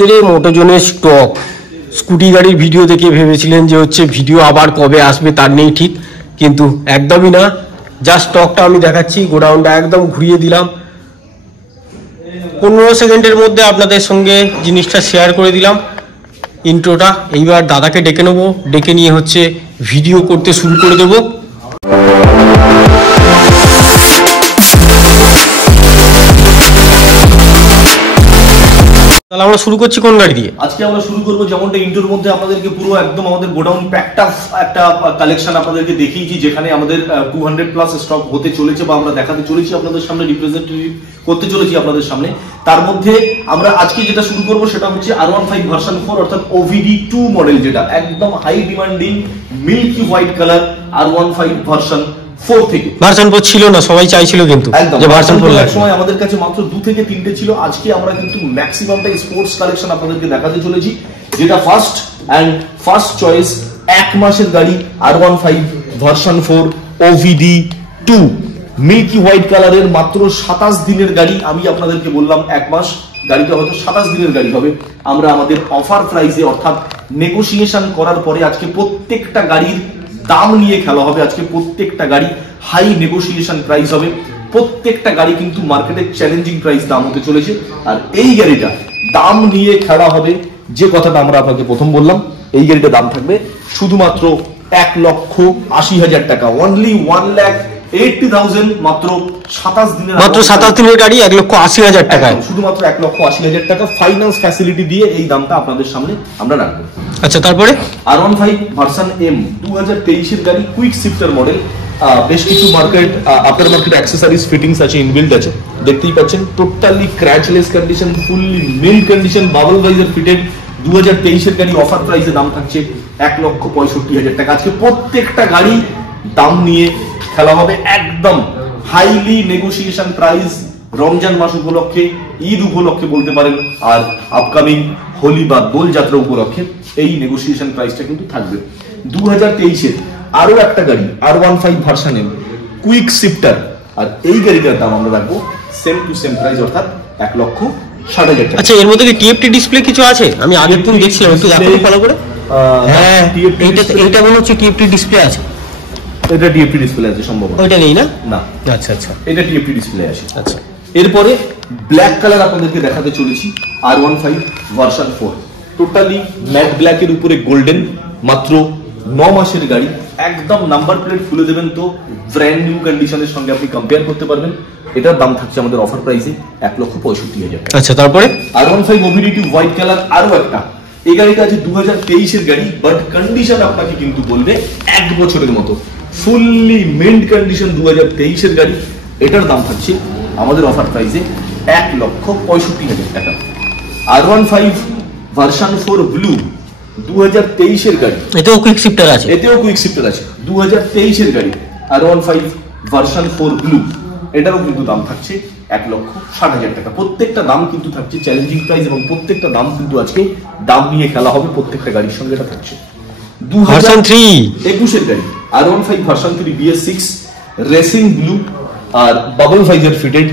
আজকের এই মোটোজনের stock scooty গাড়ির ভিডিও দেখে ভেবেছিলেন যে হচ্ছে ভিডিও আবার কবে আসবে তার নেই ঠিক, কিন্তু একদমই না। জাস্ট স্টকটা আমি দেখাচ্ছি, গোডাউনটা একদম ঘুরিয়ে দিলাম, 15 সেকেন্ডের মধ্যে আপনাদের সঙ্গে জিনিসটা শেয়ার করে দিলাম ইন্ট্রোটা। এইবার দাদাকে ডেকে নেবো, ডেকে নিয়ে হচ্ছে ভিডিও করতে শুরু করে দেবো। তাহলে আমরা শুরু করছি কোন গাড়ি দিয়ে? আজকে আমরা শুরু করবো যেমনটা ইন্ট্রোর মধ্যে আপনাদেরকে পুরো একদম আমাদের গোডাউন প্যাকড একটা কালেকশন আপনাদেরকে দেখিয়েছি, যেখানে আমাদের 200 প্লাস স্টক হতে চলেছে বা আমরা দেখাতে চলেছি আপনাদের সামনে, রিপ্রেজেন্টেটিভ করতে চলেছি আপনাদের সামনে। তার মধ্যে আমরা আজকে যেটা শুরু করবো সেটা হচ্ছে R15 ভার্সন 4 অর্থাৎ OVD2 মডেল, যেটা একদম high demanding milky white colour R15 version 4 থেকে। ভার্সন 4 ছিল না, সবাই চাইছিল কিন্তু যে ভার্সন 4 এক সময় আমাদের কাছে মাত্র 2 থেকে 3টে ছিল। আজকে আমরা কিন্তু ম্যাক্সিমামটাই স্পোর্টস কালেকশন আপনাদেরকে দেখাতে চলেছি, যেটা ফার্স্ট চয়েস 1 মাসের গাড়ি R15 version 4 OVD2 milky white কালারের, মাত্র 27 দিনের গাড়ি। আমি আপনাদেরকে বললাম 1 মাস, গাড়িটা হয়তো 27 দিনের গাড়ি হবে। আমরা আমাদের অফার প্রাইসে অর্থাৎ নেগোসিয়েশন করার পরে আজকে প্রত্যেকটা গাড়ির দাম নিয়ে খেলা হবে। আজকে প্রত্যেকটা গাড়ি হাই নেগোসিয়েশন প্রাইস হবে, প্রত্যেকটা গাড়ি কিন্তু মার্কেটের চ্যালেঞ্জিং প্রাইস দাম হতে চলেছে। আর এই গাড়িটা দাম নিয়ে খেলা হবে, যে কথাটা আমরা আপনাকে প্রথম বললাম, এই গাড়িটার দাম থাকবে শুধুমাত্র 1,80,000 টাকা, অনলি 1,80,000, মাত্র 27 দিনের, মাত্র 27 দিনের গাড়ি 1,80,000 টাকায়, শুধুমাত্র 1,80,000 টাকা ফাইন্যান্স ফ্যাসিলিটি দিয়ে এই দামটা আপনাদের সামনে আমরা রাখবো। আচ্ছা, তারপরে R15 ভার্সন M 2023 এর গাড়ি, কুইক শিফটার মডেল, বেশ কিছু আফটার মার্কেট অ্যাক্সেসরিজ ফিটিংস আছে, ইনবিল্ড আছে, দেখতেই পাচ্ছেন। টোটালি ক্র্যাচলেস কন্ডিশন, ফুললি মিল্ক কন্ডিশন, বাবল ভাইজার ফিটেড, 2023 এর গাড়ি। অফার প্রাইসে দাম থাকছে 1,65,000 টাকা। আজকে প্রত্যেকটা গাড়ি দাম নিয়ে খেলা হবে, একদম হাইলি নেগোসিয়েশন প্রাইস। রমজান মাস উপলক্ষে, ঈদ উপলক্ষে বলতে পারেন, আর আপকামিং হোলি বা দোল যাত্রা উপলক্ষে এই নেগোসিয়েশন প্রাইসটা কিন্তু থাকবে। 2023 এর আরো একটা গাড়ি R15 version M quick shifter, আর এই গাড়িটার দাম আমরা রাখবো সেম টু সেম প্রাইস অর্থাৎ 1,60,000 টাকা। আচ্ছা, এর মধ্যে কি TFT ডিসপ্লে কিছু আছে? আমি আগের দিন দেখছিলাম, একটু দেখো ফলো করে। হ্যাঁ, এইটা মনে হচ্ছে TFT ডিসপ্লে আছে। এটা TFT ডিসপ্লে আছে সম্ভবত, ওইটা নেই না? না। আচ্ছা আচ্ছা, এটা TFT ডিসপ্লে আছে। আচ্ছা, এরপরে ব্ল্যাক কালার আপনাদেরকে দেখাতে চলেছি, R15 ভার্সন 4 টোটালি ম্যাট ব্ল্যাকের উপরে গোল্ডেন, মাত্র 9 মাসের গাড়ি। একদম নাম্বার প্লেট খুলে দেবেন তো ব্র্যান্ড নিউ কন্ডিশনের সঙ্গে আপনি কম্পেয়ার করতে পারবেন। এটার দাম থাকছে আমাদের অফার প্রাইসে 1,65,000 টাকা। আচ্ছা, তারপরে R15 OVD2 হোয়াইট কালার, আরো একটা। এই গাড়িটা আছে 2023 এর গাড়ি, বাট কন্ডিশন আপনাকে কিন্তু বলবে 1 বছরের মতো, ফুললি মিন্ট কন্ডিশন, 2023 এর গাড়ি। এটার দাম থাকছে আমাদের অফার প্রাইসে 1,65,000 টাকা। R15 ভার্সন 4 ব্লু, 2023 এর গাড়ি, এতেও কুইক শিফটার আছে, 2023 এর গাড়ি R15 ভার্সন 4 ব্লু। এটারও কিন্তু দাম থাকছে 1,60,000 টাকা। প্রত্যেকটা দাম কিন্তু থাকছে চ্যালেঞ্জিং প্রাইস, এবং প্রত্যেকটা দাম কিন্তু আজকে দাম নিয়ে খেলা হবে প্রত্যেকটা গাড়ির সঙ্গে। এটা থাকছে 2021 এর গাড়ি R15 version 3 BS6 racing blue, আর বাবল ভাইজার ফিটেড,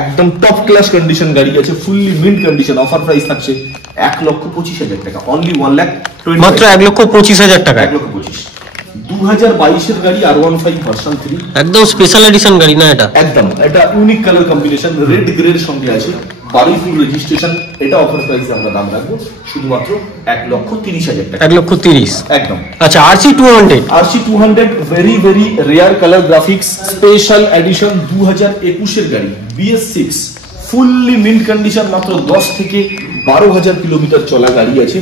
একদম টপ ক্লাস কন্ডিশন গাড়ি আছে, fully mint condition. Offer price থাকছে 1,25,000 টাকা, অনলি 1,20,000, মাত্র 1,25,000 টাকা। 1,25,000। 2022 এর গাড়ি R15 ভার্সন 3, একদম স্পেশাল এডিশন গাড়ি না এটা? একদম, এটা unique colour combination, red grey এর সঙ্গে আছে, 22 ফুল রেজিস্ট্রেশন। এটা অফার প্রাইসে আমরা দাম রাখবো শুধুমাত্র 1,30,000 টাকা, 1,30,000 একদম। আচ্ছা, RC200 very very rare colour graphics special edition, 2021 এর গাড়ি BS6 ফুললি মিন্ট কন্ডিশন, মাত্র 10 থেকে 12,000 কিলোমিটার চলা গাড়ি আছে।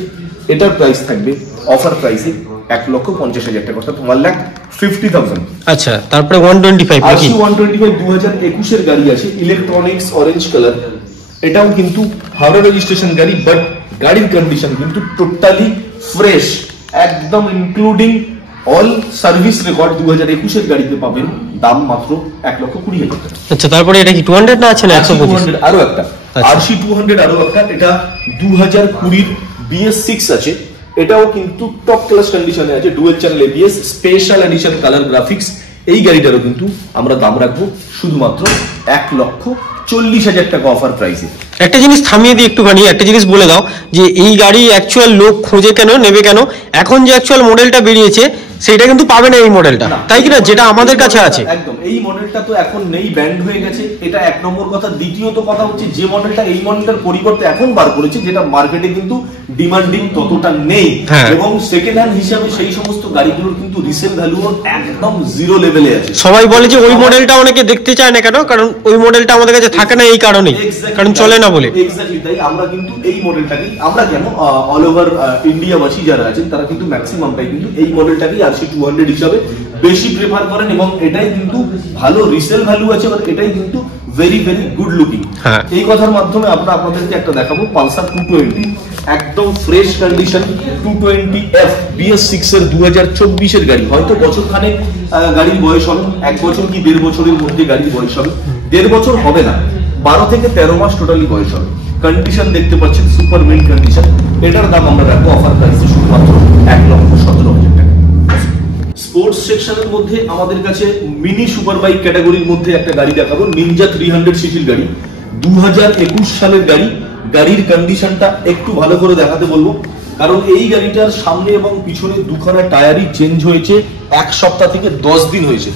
এটার প্রাইস থাকবে অফার প্রাইসে 1,50,000 টাকা, অর্থাৎ 1,50,000। আচ্ছা, তারপরে 125 RC125 2021 এর গাড়ি আছে, ইলেকট্রনিক্স অরেঞ্জ কালার। এটাও কিন্তু হাওড়া রেজিস্ট্রেশন গাড়ি, বাট গাড়ির কন্ডিশন কিন্তু টোটালি ফ্রেশ, একদম ইনক্লুডিং অল সার্ভিস রেকর্ড। 2021 এর গাড়িতে পাবেন দাম মাত্র 1,20,000 টাকা। আচ্ছা, তারপরে এটা কি 200 না আছে না 125? আরো একটা RC200, আরো একটা, এটা 2020 BS6 আছে। এটাও কিন্তু টপ ক্লাস কন্ডিশনে আছে, dual channel ABS, special edition colour graphics. এই গাড়িটারও কিন্তু আমরা দাম রাখবো শুধুমাত্র 1,40,000 টাকা অফার প্রাইসে। একটা জিনিস থামিয়ে দিই একটুখানি, একটা জিনিস বলে দাও যে এই গাড়ি অ্যাকচুয়াল লোক খোঁজে কেন, নেবে কেন? এখন যে অ্যাকচুয়াল মডেলটা বেরিয়েছে সেটা কিন্তু পাবে না এই মডেলটা, তাই কি না, যেটা আমাদের কাছে আছে। একদম, এই মডেলটা তো এখন নেই, ব্যান্ড হয়ে গেছে, এটা এক নম্বর কথা। দ্বিতীয়ত কথা হচ্ছে যে মডেলটা এই মডেলটার পরিবর্তে এখন বার করেছে, যেটা মার্কেটে কিন্তু ডিমান্ডিং ততটা নেই, এবং সেকেন্ড হ্যান্ড হিসাবে সেই সমস্ত গাড়িগুলোর কিন্তু রিসেল ভ্যালু একদম জিরো লেভেলে আছে। সবাই বলে যে ওই মডেলটা অনেকে দেখতে চায় না কেন, কারণ ওই মডেলটা আমাদের কাছে থাকে না এই কারণেই, কারণ চলে না বলে। এক্স্যাক্টলি তাই আমরা কিন্তু এই মডেলটাকেই, আমরা কেন অল ওভার ইন্ডিয়াবাসী যারা আছেন তারা কিন্তু ম্যাক্সিমামটাই কিন্তু এই মডেলটাকেই RC200 হিসাবে বেশি প্রেফার করেন, এবং এটাই কিন্তু ভালো রিসেল ভ্যালু আছে, এবং এটাই কিন্তু ভেরি ভেরি গুড লুকিং। এই কথার মাধ্যমে আমরা আপনাদেরকে একটা দেখাবো পালসার 220, একদম ফ্রেশ কন্ডিশন 220F BS6 এর 2024 এর গাড়ি। হয়তো বছর খানেক গাড়ির বয়স হবে, 1 বছর কি 1.5 বছরের মধ্যে গাড়ির বয়স হবে, 1.5 বছর হবে না, 12 থেকে 13 মাস টোটালি বয়স হবে। কন্ডিশন দেখতে পাচ্ছেন সুপার মিন্ট কন্ডিশন। এটার দাম আমরা রাখবো অফার প্রাইসে শুধুমাত্র 1,17,000 টাকা। স্পোর্টস সেকশনের মধ্যে আমাদের কাছে মিনি সুপার বাইক ক্যাটাগরির মধ্যে একটা গাড়ি দেখাবো, নিনজা 300 সিসির গাড়ি, 2021 সালের গাড়ি। গাড়ির কন্ডিশনটা একটু ভালো করে দেখাতে বলবো, কারণ এই গাড়িটার সামনে এবং পিছনে দুখানা টায়ারই চেঞ্জ হয়েছে 1 সপ্তাহ থেকে 10 দিন হয়েছে।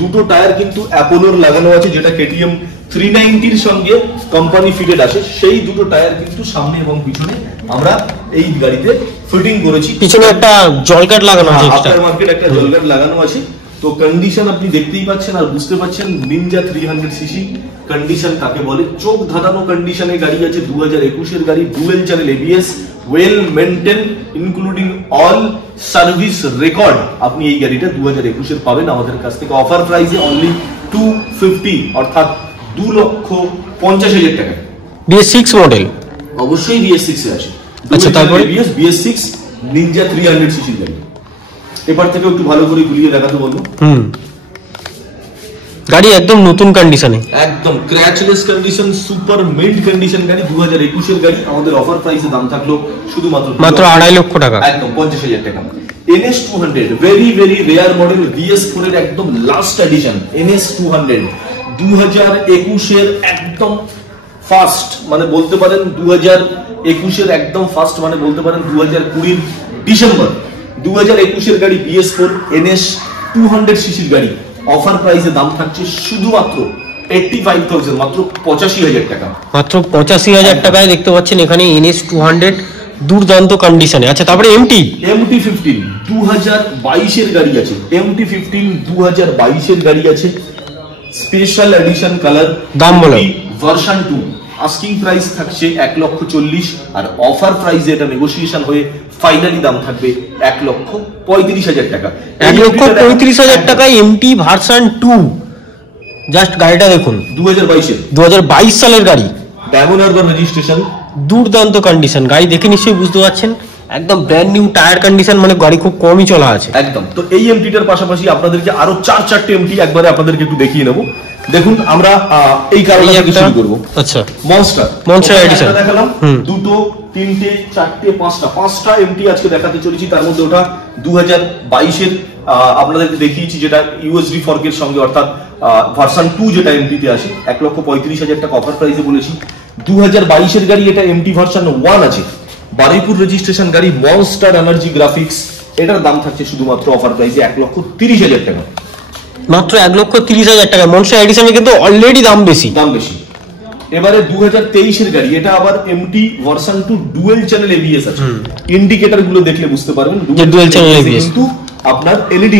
দুটো টায়ার কিন্তু অ্যাপোলোর লাগানো আছে, যেটা KTM 390-র সঙ্গে কোম্পানি ফিটেড আছে। সেই দুটো টায়ার কিন্তু সামনে এবং পিছনে আমরা এই গাড়িতে ফিটিং করেছি। পিছনে একটা জলকাট লাগানো আছে, আফটার মার্কেট একটা জলকাট লাগানো আছে। তো কন্ডিশন আপনি দেখতেই পাচ্ছেন আর বুঝতে পাচ্ছেন নিনজা 300 সিসি কন্ডিশন কাকে বলে। চোখ ধাঁধানো কন্ডিশনে গাড়ি আছে, 2021 এর গাড়ি, dual channel ABS, well maintain including all service record. আপনি এই গাড়িটা 2021 এর পাবেন আমাদের কাছ থেকে অফার প্রাইসে অনলি 250, অর্থাৎ 2,50,000 টাকা। BS6 মডেল, অবশ্যই BS6 এ আছে। আচ্ছা, তারপরে BS6 নিনজা 300 সিসি গাড়ি। এবার থেকে একটু ভালো করে ঘুরিয়ে দেখাতে বলবো। গাড়ি একদম নতুন কন্ডিশনে, একদম ক্র্যাচলেস কন্ডিশন, সুপার মিন্ট কন্ডিশন গাড়ি, 2021 এর গাড়ি। আমাদের অফার প্রাইসে দাম থাকলো শুধুমাত্র 2.5 লক্ষ টাকা, একদম 50,000 টাকা। NS200 very very rare model, BS4 এর একদম লাস্ট এডিশন। NS200 2021 এর একদম ফার্স্ট, মানে বলতে পারেন 2021 এর একদম ফার্স্ট, মানে বলতে পারেন 2020 ডিসেম্বর। 2021 এর গাড়ি BS4 NS200 সিসির গাড়ি। অফার প্রাইসে দাম থাকছে শুধুমাত্র 85,000, মাত্র 85,000 টাকা। মাত্র 85,000 টাকায় দেখতে পাচ্ছেন এখানে NS200 দুর্দান্ত কন্ডিশনে। আচ্ছা, তারপরে MT15 2022 এর গাড়ি আছে। MT15 2022 এর গাড়ি আছে, স্পেশাল এডিশন কালার, দাম বলো ভার্সন 2। আস্কিং প্রাইস থাকছে 1,40,000, আর অফার প্রাইসে এটা নেগোসিয়েশন হয়ে ফাইনালি দাম থাকবে 1,35,000 টাকা। 1,35,000 টাকায় MT ভার্সন 2। জাস্ট গাড়িটা দেখুন, 2022 সালের গাড়ি, ডায়মন্ড হারবার রেজিস্ট্রেশন, দুর্দান্ত কন্ডিশন। গাড়ি দেখে নিশ্চয়ই বুঝতে পারছেন একদম ব্র্যান্ড নিউ টায়ার কন্ডিশন, মানে গাড়ি খুব কমই চলা আছে একদম। তো এই এমটিটার পাশাপাশি আপনাদেরকে আরো 4-4টে এমটি একবারে আপনাদেরকে একটু দেখিয়ে নেব। দেখুন, আমরা এই কারণে শুরু করব। আচ্ছা, মনস্টার এডিশন দেখালাম, 2, 3, 4, 5টা এমটি আজকে দেখাতে চলেছি। তার মধ্যে ওটা 2022 এর আপনাদেরকে দেখিয়েছি, যেটা USD ফর্কের সঙ্গে, অর্থাৎ ভার্সন 2 যেটা এমটিতে আসে। 1,35,000 টাকা অফার প্রাইসে বলেছি। 2022 এর গাড়ি, এটা এমটি ভার্সন 1 আছে, বারুইপুর রেজিস্ট্রেশন গাড়ি, মনস্টার এনার্জি গ্রাফিক্স। এটার দাম থাকছে শুধুমাত্র অফার প্রাইসে 1,30,000 টাকা, মাত্র 1,30,000 টাকা। মনস্টার এডিশনে কিন্তু অলরেডি দাম বেশি। এবারে 2023 এর গাড়ি, এটা আবার MT version 2 dual channel ABS আছে। ইন্ডিকেটর গুলো দেখলে বুঝতে পারবেন ডুয়েল চ্যানেল ABS, কিন্তু আপনার LED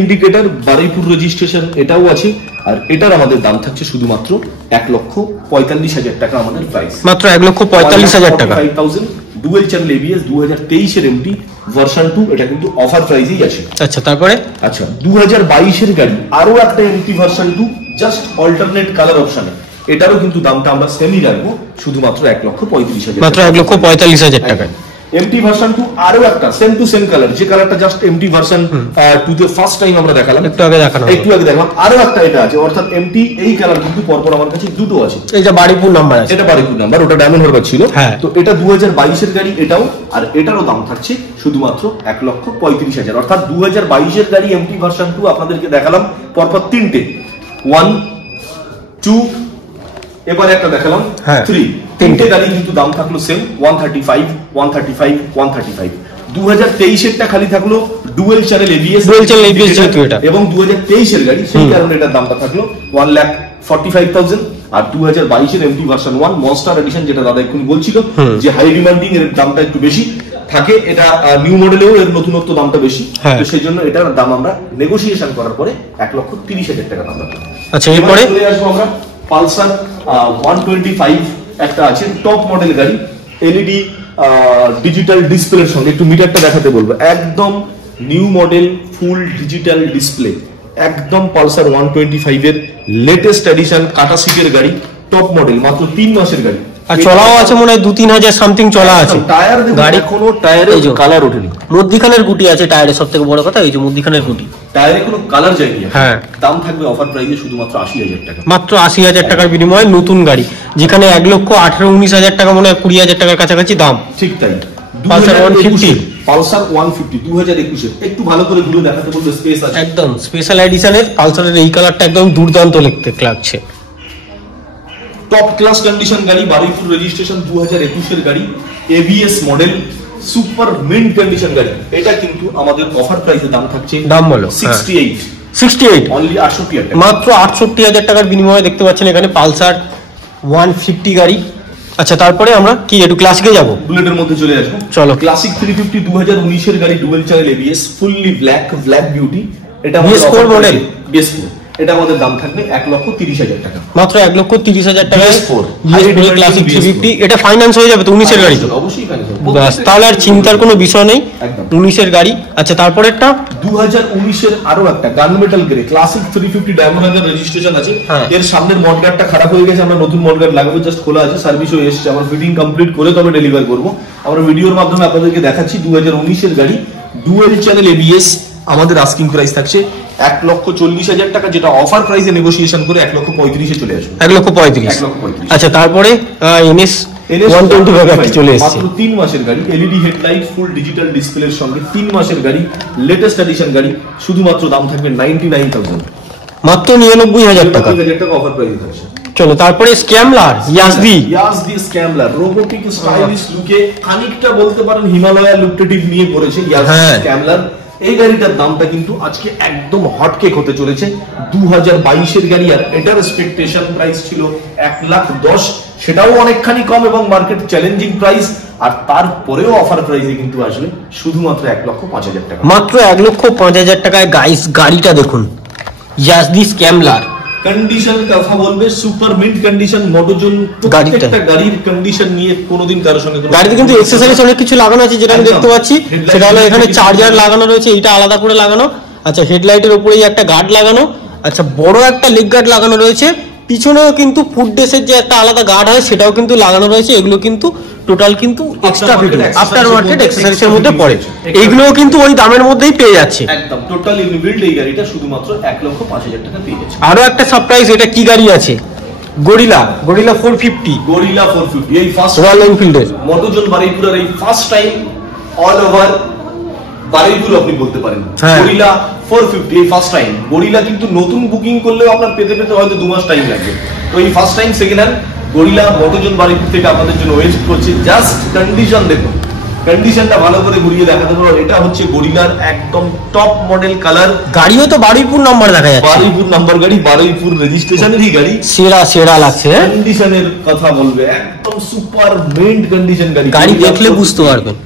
ইন্ডিকেটর, বারুইপুর রেজিস্ট্রেশন এটাও আছে। আর এটার আমাদের দাম থাকছে শুধুমাত্র 1,45,000 টাকা আমাদের প্রাইস, মাত্র 1,45,000 টাকা। 5,000 ডুয়েল চ্যানেল ABS 2023 এর এমটি ভার্সন 2, এটা কিন্তু অফার প্রাইসেই আছে। আচ্ছা, তারপরে 2022 এর গাড়ি, আরো একটা MT version 2, just alternate colour অপশনে। এটারও কিন্তু দামটা আমরা সেমই রাখবো, শুধুমাত্র 1,35,000, মাত্র 1,45,000 টাকায়। এমটি ভার্সন 2 আরো একটা সেম টু সেম কালার, যে কালারটা জাস্ট এমটি ভার্সন 2 তে ফার্স্ট টাইম আমরা দেখালাম, একটু আগে দেখালাম। আরো একটা এটা আছে, অর্থাৎ এমটি এই কালার কিন্তু পরপর আমার কাছে দুটো আছে। এটা বারুইপুর নাম্বার আছে, এটা বারুইপুর নাম্বার, ওটা ডায়মন্ড হারবার ছিল। তো এটা 2022 এর গাড়ি এটাও, আর এটারও দাম থাকছে শুধুমাত্র 1,35,000, অর্থাৎ 2022 এর গাড়ি এমটি ভার্সন 2 আপনাদেরকে দেখালাম পরপর তিনটে, 1, 2 এবারে একটা দেখালাম হ্যাঁ। 3 তিনটে গাড়ি কিন্তু দাম থাকলো সেম 135 135 135 2023 এরটা খালি থাকলো ডুয়েল চ্যানেল এবিএস যেহেতু এটা এবং 2023 এর গাড়ি সেই কারণে এটার দামটা থাকলো 1,45,000 আর 2022 এর এমটি ভার্সন 1 মনস্টার এডিশন যেটা দাদা এক্ষুনি বলছিল যে হাই ডিমান্ডিং এর দামটা একটু বেশি থাকে, এটা নিউ মডেলেও এর নতুনত্ব দামটা বেশি, তো সেই জন্য এটার দাম আমরা নেগোসিয়েশন করার পরে 1,30,000 টাকা দাম রাখলাম। আচ্ছা এরপরে চলে আসবো আমরা পালসার 125 একটা আছে টপ মডেল গাড়ি, এলইডি ডিজিটাল ডিসপ্লের সঙ্গে, একটু মিটারটা দেখাতে বলবো, একদম নিউ মডেল ফুল ডিজিটাল ডিসপ্লে, একদম পালসার 125 এর লেটেস্ট এডিশন কাটা সিটের গাড়ি, টপ মডেল, মাত্র 3 মাসের গাড়ি। আর চলাও আছে মনে হয় 2-3 হাজার সামথিং চলা আছে। টায়ার গাড়ি কোনো টায়ারে কালার ওঠেনি, মধ্যিখানের গুটি আছে টায়ারে, সবথেকে বড় কথা এই যে মধ্যিখানের গুটি, টায়ারে কোনো কালার যায়নি। হ্যাঁ, দাম থাকবে অফার প্রাইসে শুধুমাত্র 80,000 টাকা, মাত্র 80,000 টাকার বিনিময়ে নতুন গাড়ি, যেখানে 1,18,19,000 টাকা মনে হয় 20,000 টাকার কাছাকাছি দাম। ঠিক তাই। পালসার 150 পালসার 150 2021 এর একটু ভালো করে ঘুরে দেখাতে বলবো, স্পেস আছে একদম স্পেশাল এডিশনের পালসারের এই কালারটা একদম দুর্দান্ত দেখতে লাগছে। টপ ক্লাস কন্ডিশন গাড়ি, বারুইপুর রেজিস্ট্রেশন 2021 এর গাড়ি, ABS model, super mint condition গাড়ি। এটা কিন্তু আমাদের অফার প্রাইসে দাম থাকছে, দাম বলো 68 অনলি 68 টাকা, মাত্র 68,000 টাকার বিনিময়ে দেখতে পাচ্ছেন এখানে পালসার 150 গাড়ি। আচ্ছা তারপরে আমরা কি একটু ক্লাসিকে যাব, বুলেটের মধ্যে চলে আসবো। চলো, ক্লাসিক 350 2019 এর গাড়ি, dual channel ABS, fully black beauty, এটা BS4 মডেল, BS4, এটা আমাদের দাম থাকবে 1,30,000 টাকা, মাত্র 1,30,000 টাকা। BS4 ক্লাসিক 350, এটা ফাইন্যান্স হয়ে যাবে তো 19 এর গাড়ি তো? অবশ্যই ফাইন্যান্স হবে, বাস তাহলে আর চিন্তার কোনো বিষয় নেই, 19 এর গাড়ি। আচ্ছা তারপরেরটা 2019 এর আরো একটা গান মেটাল গ্রে ক্লাসিক 350 ডায়মন্ড হাজার রেজিস্ট্রেশন আছে। এর সামনের মডগার্ডটা খারাপ হয়ে গেছে, আমরা নতুন মডগার্ড লাগাবো, জাস্ট খোলা আছে, সার্ভিস হয়ে এসেছে, আমরা ফিটিং কমপ্লিট করে তবে ডেলিভার করব। আমরা ভিডিওর মাধ্যমে আপনাদেরকে দেখাচ্ছি 2019 এর গাড়ি, ডুয়েল চ্যানেল এবিএস, আমাদের আস্কিং প্রাইস থাকছে 1,40,000 টাকা, যেটা অফার প্রাইসে নেগোসিয়েশন করে 1,35,000 এ চলে আসবে, 1,35,000। আচ্ছা তারপরে এনএস 125 চলে এসেছে, মাত্র 3 মাসের গাড়ি, এলইডি হেডলাইট, ফুল ডিজিটাল ডিসপ্লের সঙ্গে 3 মাসের গাড়ি, লেটেস্ট এডিশন গাড়ি, শুধুমাত্র দাম থাকবে 99,000, মাত্র 99,000 টাকা অফার প্রাইসে থাকছে। চলো তারপরে স্ক্যামলার ইয়াজদি স্ক্যামলার রোবোটিক স্টাইলিশ লুকে, খানিকটা বলতে পারেন হিমালয়া লুকটেটিভ নিয়ে করেছে স্ক্যামলার। এই গাড়িটার দামটা কিন্তু আজকে একদম হটকেক হতে চলেছে, 2022 এর গাড়ি, আর এটার এক্সপেকটেশন প্রাইস ছিল 1,10,000, সেটাও অনেকখানি কম এবং মার্কেট চ্যালেঞ্জিং প্রাইস, আর তারপরেও অফার প্রাইসে কিন্তু আসবে শুধুমাত্র 1,05,000 টাকা, মাত্র 1,05,000 টাকায়। গাইস গাড়িটা দেখুন, ইয়াজদি স্ক্যামলার কন্ডিশন কথা বলবে, সুপার মিন্ট কন্ডিশন, মোটোজন, প্রত্যেকটা গাড়ির কন্ডিশন নিয়ে কোনোদিন কারোর সঙ্গে গাড়িতে কিন্তু এক্সেসরিজ অনেক কিছু লাগানো আছে, যেটা আমি দেখতে পাচ্ছি, সেটা হলো এখানে চার্জার লাগানো রয়েছে, এটা আলাদা করে লাগানো, আচ্ছা হেডলাইটের উপরেই একটা গার্ড লাগানো, আচ্ছা বড় একটা লেগ গার্ড লাগানো রয়েছে, পিছনেও কিন্তু ফুড ডেসের যে একটা আলাদা গার্ড হয় সেটাও কিন্তু লাগানো রয়েছে। এগুলো কিন্তু টোটাল কিন্তু এক্সট্রা ফিটিং, আফটার মার্কেট অ্যাকসেসরিজের মধ্যে পড়ে, এইগুলোও কিন্তু ওই দামের মধ্যেই পেয়ে যাচ্ছে, একদম টোটাল ইনবিল্ড। এই গাড়িটা শুধুমাত্র 1,05,000 টাকা পেয়ে যাচ্ছে। আরো একটা সারপ্রাইজ, এটা কি গাড়ি আছে, গরিলা 450, গরিলা 450, এই ফার্স্ট রয়্যাল এনফিল্ডের মোটোজন বারুইপুরের এই first time all over Baruipur আপনি বলতে পারেন, গরিলা 450 এই ফার্স্ট টাইম। গরিলা কিন্তু নতুন বুকিং করলেও আপনার পেতে হয়তো 2 মাস টাইম লাগবে, তো এই first time second hand Gorilla Motozone Baruipur থেকে আপনাদের জন্য ওয়েট করছে। জাস্ট কন্ডিশন দেখুন, কন্ডিশনটা ভালো করে ঘুরিয়ে দেখাতে পারো। এটা হচ্ছে গরিলার একদম টপ মডেল কালার, গাড়িও তো বারুইপুর নাম্বার দেখা যাচ্ছে, বারুইপুর নাম্বার গাড়ি, বারুইপুর রেজিস্ট্রেশনেরই গাড়ি, সেরা লাগছে। কন্ডিশনের কথা বলবে, একদম সুপার মিন্ট কন্ডিশন গাড়ি, গাড়ি দেখলে বুঝতে পারবেন,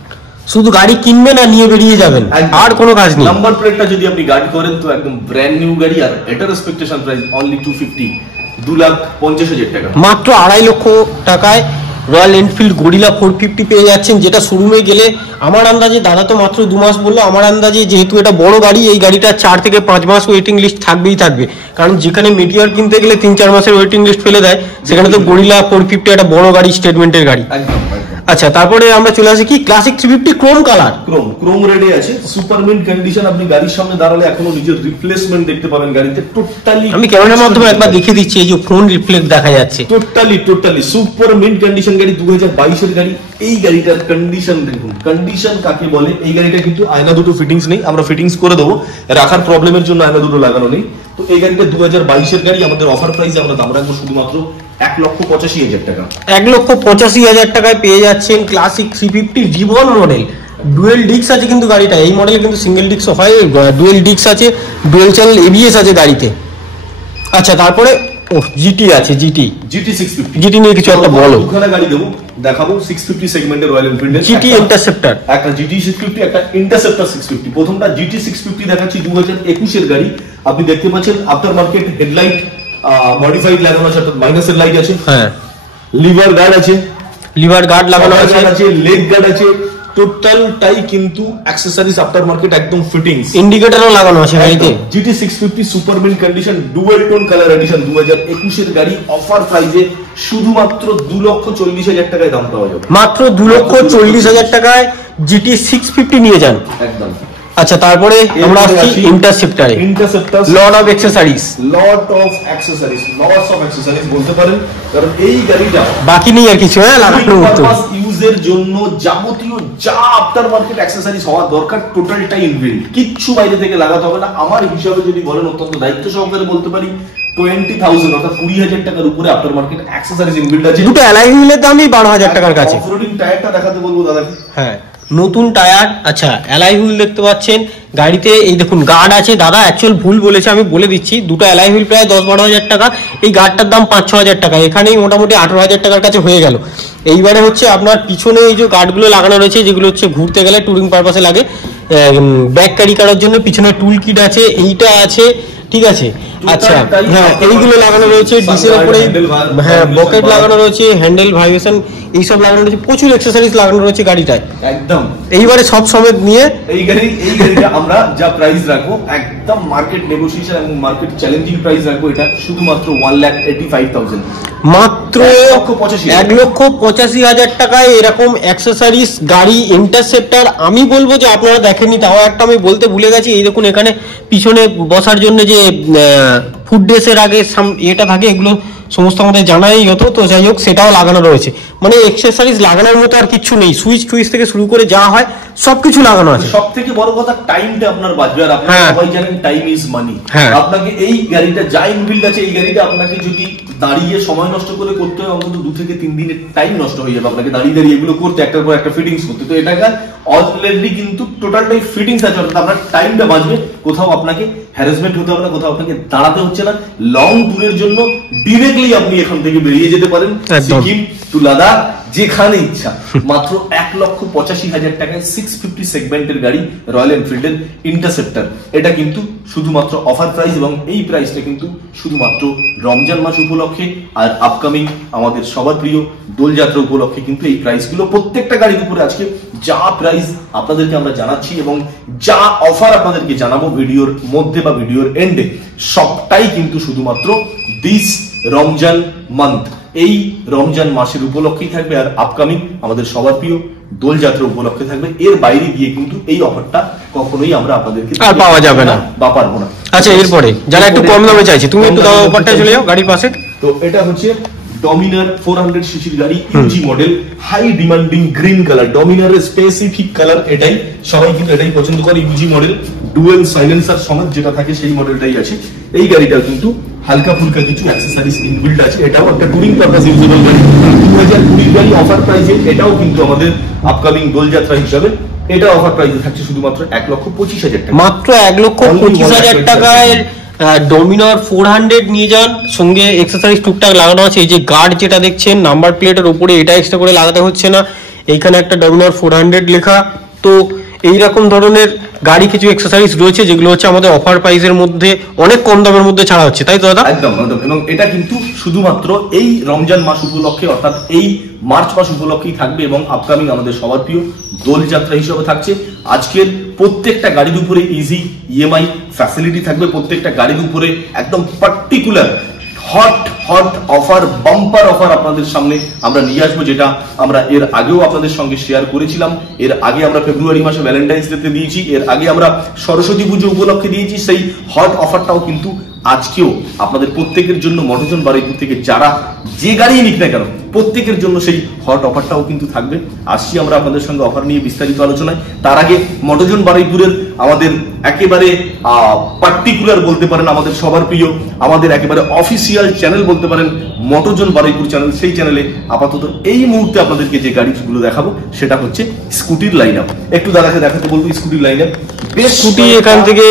শুধু গাড়ি কিনবেন আর নিয়ে বেরিয়ে যাবেন, আর কোনো কাজ নেই। নাম্বার প্লেটটা যদি আপনি গার্ড করেন তো একদম ব্র্যান্ড নিউ গাড়ি, আর এটার এক্সপেকটেশন প্রাইস অনলি 250, 2,50,000 টাকা, মাত্র 2.5 লক্ষ টাকায় রয়্যাল এনফিল্ড গরিলা 450 পেয়ে যাচ্ছেন, যেটা শোরুমে গেলে আমার আন্দাজে, দাদা তো মাত্র 2 মাস বললো, আমার আন্দাজে যেহেতু এটা বড় গাড়ি, এই গাড়িটা 4 থেকে 5 মাস ওয়েটিং লিস্ট থাকবেই থাকবে, কারণ যেখানে মিটিওর কিনতে গেলে 3-4 মাসের ওয়েটিং লিস্ট ফেলে দেয়, সেখানে তো গরিলা 450 একটা বড় গাড়ি, স্টেটমেন্টের গাড়ি। আচ্ছা তারপরে আমরা চলে আসি কি ক্লাসিক 350 ক্রোম কালার, ক্রোম রেডে আছে, সুপার মিন্ট কন্ডিশন। আপনি গাড়ির সামনে দাঁড়ালে এখনো নিজের রিপ্লেসমেন্ট দেখতে পাবেন গাড়িতে, টোটালি আমি ক্যামেরার মাধ্যমে একবার দেখিয়ে দিচ্ছি, এই যে ফ্রন্ট রিফ্লেক্ট দেখা যাচ্ছে, টোটালি সুপার মিন্ট কন্ডিশন গাড়ি, 2022 এর গাড়ি। এই গাড়িটার কন্ডিশন দেখুন, কন্ডিশন কাকে বলে। এই গাড়িটা কিন্তু আয়না দুটো ফিটিংস নেই, আমরা ফিটিংস করে দেবো, রাখার প্রবলেমের জন্য আয়না দুটো লাগানো নেই। তো এই গাড়িটা 2022 এর গাড়ি, আমাদের অফার প্রাইসে আমরা দাম রাখবো শুধুমাত্র 1,85,000 টাকা। 1,85,000 টাকায় পেয়ে যাচ্ছেন classic 350 ribbon model. Dual disk আছে কিন্তু গাড়িটা, এই মডেলে কিন্তু সিঙ্গেল ডিস্ক হয়, ডুয়েল ডিস্ক আছে, ডুয়েল চ্যানেল এবিএস আছে গাড়িতে। আচ্ছা তারপরে জিটি আছে, জিটি 650, জিটি নিয়ে কিছু একটা বলো। দুখানা গাড়ি দেবো, দেখাবো 650 সেগমেন্টের রয়্যাল এনফিল্ডের জিটি ইন্টারসেপ্টর, একটা GT 650, একটা ইন্টারসেপ্টর 650। প্রথমটা GT 650 দেখাচ্ছি 2021 এর গাড়ি। আপনি দেখতে পাচ্ছেন আফটার মার্কেট হেডলাইট মডিফাইড লাগানো আছে, অর্থাৎ মাইনাসের লাইট আছে, হ্যাঁ লিভার গার্ড আছে, লিভার গার্ড লাগানো আছে, লেগ গার্ড আছে, টোটালটাই কিন্তু অ্যাকসেসরিজ আফটার মার্কেট একদম ফিটিংস। ইন্ডিকেটরও লাগানো আছে গাড়িতে। GT 650 super mint condition dual tone colour addition 2021 এর গাড়ি, অফার প্রাইসে শুধুমাত্র 2,40,000 টাকায় দাম পাওয়া যাবে। মাত্র 2,40,000 টাকায় GT 650 নিয়ে যান একদম। আচ্ছা তারপরে আমরা আসছি ইন্টারসেপ্টরে। Interceptor lot of accessories, lots of accessories বলতে পারেন, কারণ এই গাড়িটা বাকি নেই আর কিছু, হ্যাঁ লাগানোর মতো ইউজের জন্য যাবতীয় যা আফটার মার্কেট অ্যাক্সেসরিজ হওয়া দরকার টোটালটাই ইনবিল্ট, কিচ্ছু বাইরে থেকে লাগাতে হবে না। আমার হিসাবে যদি বলেন, অত্যন্ত দায়িত্ব সহকারে বলতে পারি 20,000 অর্থাৎ 20,000 টাকার উপরে আফটার মার্কেট অ্যাক্সেসরিজ ইনবিল্ট আছে। দুটো অ্যালয় হুইলের দামই 12,000 টাকার কাছে। অফরোডিং টায়ারটা দেখাতে বলবো দাদাকে। হ্যাঁ নতুন টায়ার, আচ্ছা অ্যালয় হুইল দেখতে পাচ্ছেন গাড়িতে, এই দেখুন গার্ড আছে। দাদা অ্যাকচুয়াল ভুল বলেছে, আমি বলে দিচ্ছি, দুটো অ্যালয় হুইল প্রায় 10-12,000 টাকা, এই গার্ডটার দাম 5-6,000 টাকা, এখানেই মোটামুটি 18,000 টাকার কাছে হয়ে গেল। এইবারে হচ্ছে আপনার পিছনে এই যে গার্ডগুলো লাগানো রয়েছে, যেগুলো হচ্ছে ঘুরতে গেলে টুরিং পারপাসে লাগে, ব্যাগ ক্যারি করার জন্য পিছনে টুল কিট আছে, এইটা আছে, ঠিক আছে। আচ্ছা হ্যাঁ এইগুলো লাগানো রয়েছে, ডিসের উপরে হ্যাঁ বকেট লাগানো রয়েছে, হ্যান্ডেল ভাইব্রেশন এইসব লাগানো রয়েছে, প্রচুর অ্যাক্সেসরিজ লাগানো রয়েছে গাড়িটায় একদম। এইবারে সব সমেত নিয়ে এই গাড়িটা আমরা যা প্রাইস রাখবো একদম মার্কেট নেগোসিয়েশন এবং মার্কেট চ্যালেঞ্জিং প্রাইস রাখবো। এটা শুধুমাত্র 1,85,000, মাত্র 1,85,000 টাকায় এরকম অ্যাক্সেসরিজ গাড়ি ইন্টারসেপ্টর। আমি বলবো যে আপনারা দেখেননি, তাও একটা আমি বলতে ভুলে গেছি, এই দেখুন এখানে পিছনে বসার জন্য যে ফুড ড্রেসের আগে এটা থাকে, এগুলো সমস্ত আমাদের জানাই হতো, তো যাই হোক সেটাও লাগানো রয়েছে। মানে অ্যাক্সেসরিজ লাগানোর মতো আর কিছু নেই, সুইচ টুইচ থেকে শুরু করে যা হয় সবকিছু লাগানো আছে। সব থেকে বড় কথা টাইমটা আপনার বাঁচবে, আর আপনারা সবাই জানেন টাইম ইজ মানি। আপনাকে এই গাড়িটা যা ইনবিল্ড আছে, এই গাড়িটা আপনাকে যদি দাঁড়িয়ে সময় নষ্ট করে করতে হয়, অন্তত 2 থেকে 3 দিনের টাইম নষ্ট হয়ে যাবে আপনাকে দাঁড়িয়ে দাঁড়িয়ে এগুলো করতে, একটার পর একটা ফিটিংস করতে। তো এটাকে অলরেডি কিন্তু টোটালটাই ফিটিংস আছে, অর্থাৎ আপনার টাইমটা বাঁচবে, কোথাও আপনাকে হ্যারাসমেন্ট হতে হবে না, কোথাও আপনাকে দাঁড়াতে হচ্ছে না। লং ট্যুরের জন্য ডিরেক্টলি আপনি এখান থেকে বেরিয়ে যেতে পারেন, সিকিম টু লাদাখ, যেখানে ইচ্ছা। মাত্র 1,85,000 টাকায় 650 সেগমেন্টের গাড়ি রয়্যাল এনফিল্ডের ইন্টারসেপ্টর। এটা কিন্তু শুধুমাত্র অফার প্রাইস, এবং এই প্রাইসটা কিন্তু শুধুমাত্র রমজান মাস উপলক্ষে আর আপকামিং আমাদের সবার প্রিয় দোলযাত্রা উপলক্ষে কিন্তু এই প্রাইসগুলো প্রত্যেকটা গাড়ির উপরে আজকে যা প্রাইস আপনাদেরকে আমরা জানাচ্ছি এবং যা অফার আপনাদেরকে জানাবো ভিডিওর মধ্যে বা ভিডিওর এন্ডে, সবটাই কিন্তু শুধুমাত্র দিস রমজান মান্থ, এই রমজান মাসের উপলক্ষেই থাকবে, আর আপকামিং আমাদের সবার প্রিয় দোলযাত্রা উপলক্ষে থাকবে। এর বাইরে গিয়ে কিন্তু এই অফারটা কখনোই আমরা আপনাদেরকে আর পাওয়া যাবে না বা পারবো না। আচ্ছা এরপরে যারা একটু কম দামে চাইছে, তুমি একটু দাম অফারটা চলে যাও গাড়ির পাশে। তো এটা হচ্ছে ডমিনার 400 সিসির গাড়ি, UG model, high demanding green colour, ডমিনারের স্পেসিফিক কালার এটাই, সবাই কিন্তু এটাই পছন্দ করে। ইউজি মডেল ডুয়েল সাইলেন্সার সমেত যেটা থাকে সেই মডেলটাই আছে। এই গাড়িটা কিন্তু হালকা ফুলকা কিছু অ্যাক্সেসরিজ ইনবিল্ড আছে, এটাও একটা টুরিং পারপাস ইউজেবল গাড়ি। 2020 গাড়ি অফার প্রাইসে, এটাও কিন্তু আমাদের আপকামিং দোলযাত্রা হিসাবে এটা অফার প্রাইসে থাকছে শুধুমাত্র 1,25,000 টাকা। মাত্র 1,25,000 টাকায় ডমিনার 400 নিয়ে যান, সঙ্গে এক্সেসরিজ টুকটাক লাগানো আছে। এই যে গার্ড যেটা দেখছেন নাম্বার প্লেটের উপরে, এটা এক্সট্রা করে লাগাতে হচ্ছে না, এইখানে একটা ডমিনার 400 লেখা। তো এইরকম ধরনের গাড়ি কিছু এক্সেসরিজ রয়েছে যেগুলো হচ্ছে আমাদের অফার প্রাইসের মধ্যে অনেক কম দামের মধ্যে ছাড়া হচ্ছে, তাই তো দাদা? একদম একদম। এবং এটা কিন্তু শুধুমাত্র এই রমজান মাস উপলক্ষে, অর্থাৎ এই মার্চ মাস উপলক্ষেই থাকবে এবং আপকামিং আমাদের সবার প্রিয় দোলযাত্রা হিসেবে থাকছে। আজকের প্রত্যেকটা গাড়ির উপরে ইজি ইএমআই ফ্যাসিলিটি থাকবে, প্রত্যেকটা গাড়ির উপরে একদম particular hot offer, bumper offer আপনাদের সামনে আমরা নিয়ে আসবো, যেটা আমরা এর আগেও আপনাদের সঙ্গে শেয়ার করেছিলাম। এর আগে আমরা ফেব্রুয়ারি মাসে ভ্যালেন্টাইন্স ডেতে দিয়েছি, এর আগে আমরা সরস্বতী পুজো উপলক্ষে দিয়েছি। সেই হট অফারটাও কিন্তু আজকেও আপনাদের প্রত্যেকের জন্য মোটরজন বারুইপুর থেকে যারা যে গাড়ি নিক না কেন প্রত্যেকের জন্য সেই হট অফারটাও কিন্তু থাকবে। আসছি আমরা আপনাদের সঙ্গে অফার নিয়ে বিস্তারিত আলোচনায়। তার আগে মোটরজন বারুইপুরের আমাদের একেবারে পার্টিকুলার বলতে পারেন, আমাদের সবার প্রিয়, আমাদের একেবারে অফিসিয়াল চ্যানেল বলতে পারেন মোটরজন বারুইপুর চ্যানেল। সেই চ্যানেলে আপাতত এই মুহূর্তে আপনাদেরকে যে গাড়িগুলো দেখাবো সেটা হচ্ছে স্কুটির লাইন আপ। একটু দাদাকে দেখাতে বলবো স্কুটির লাইন আপ। স্কুটি এখান থেকে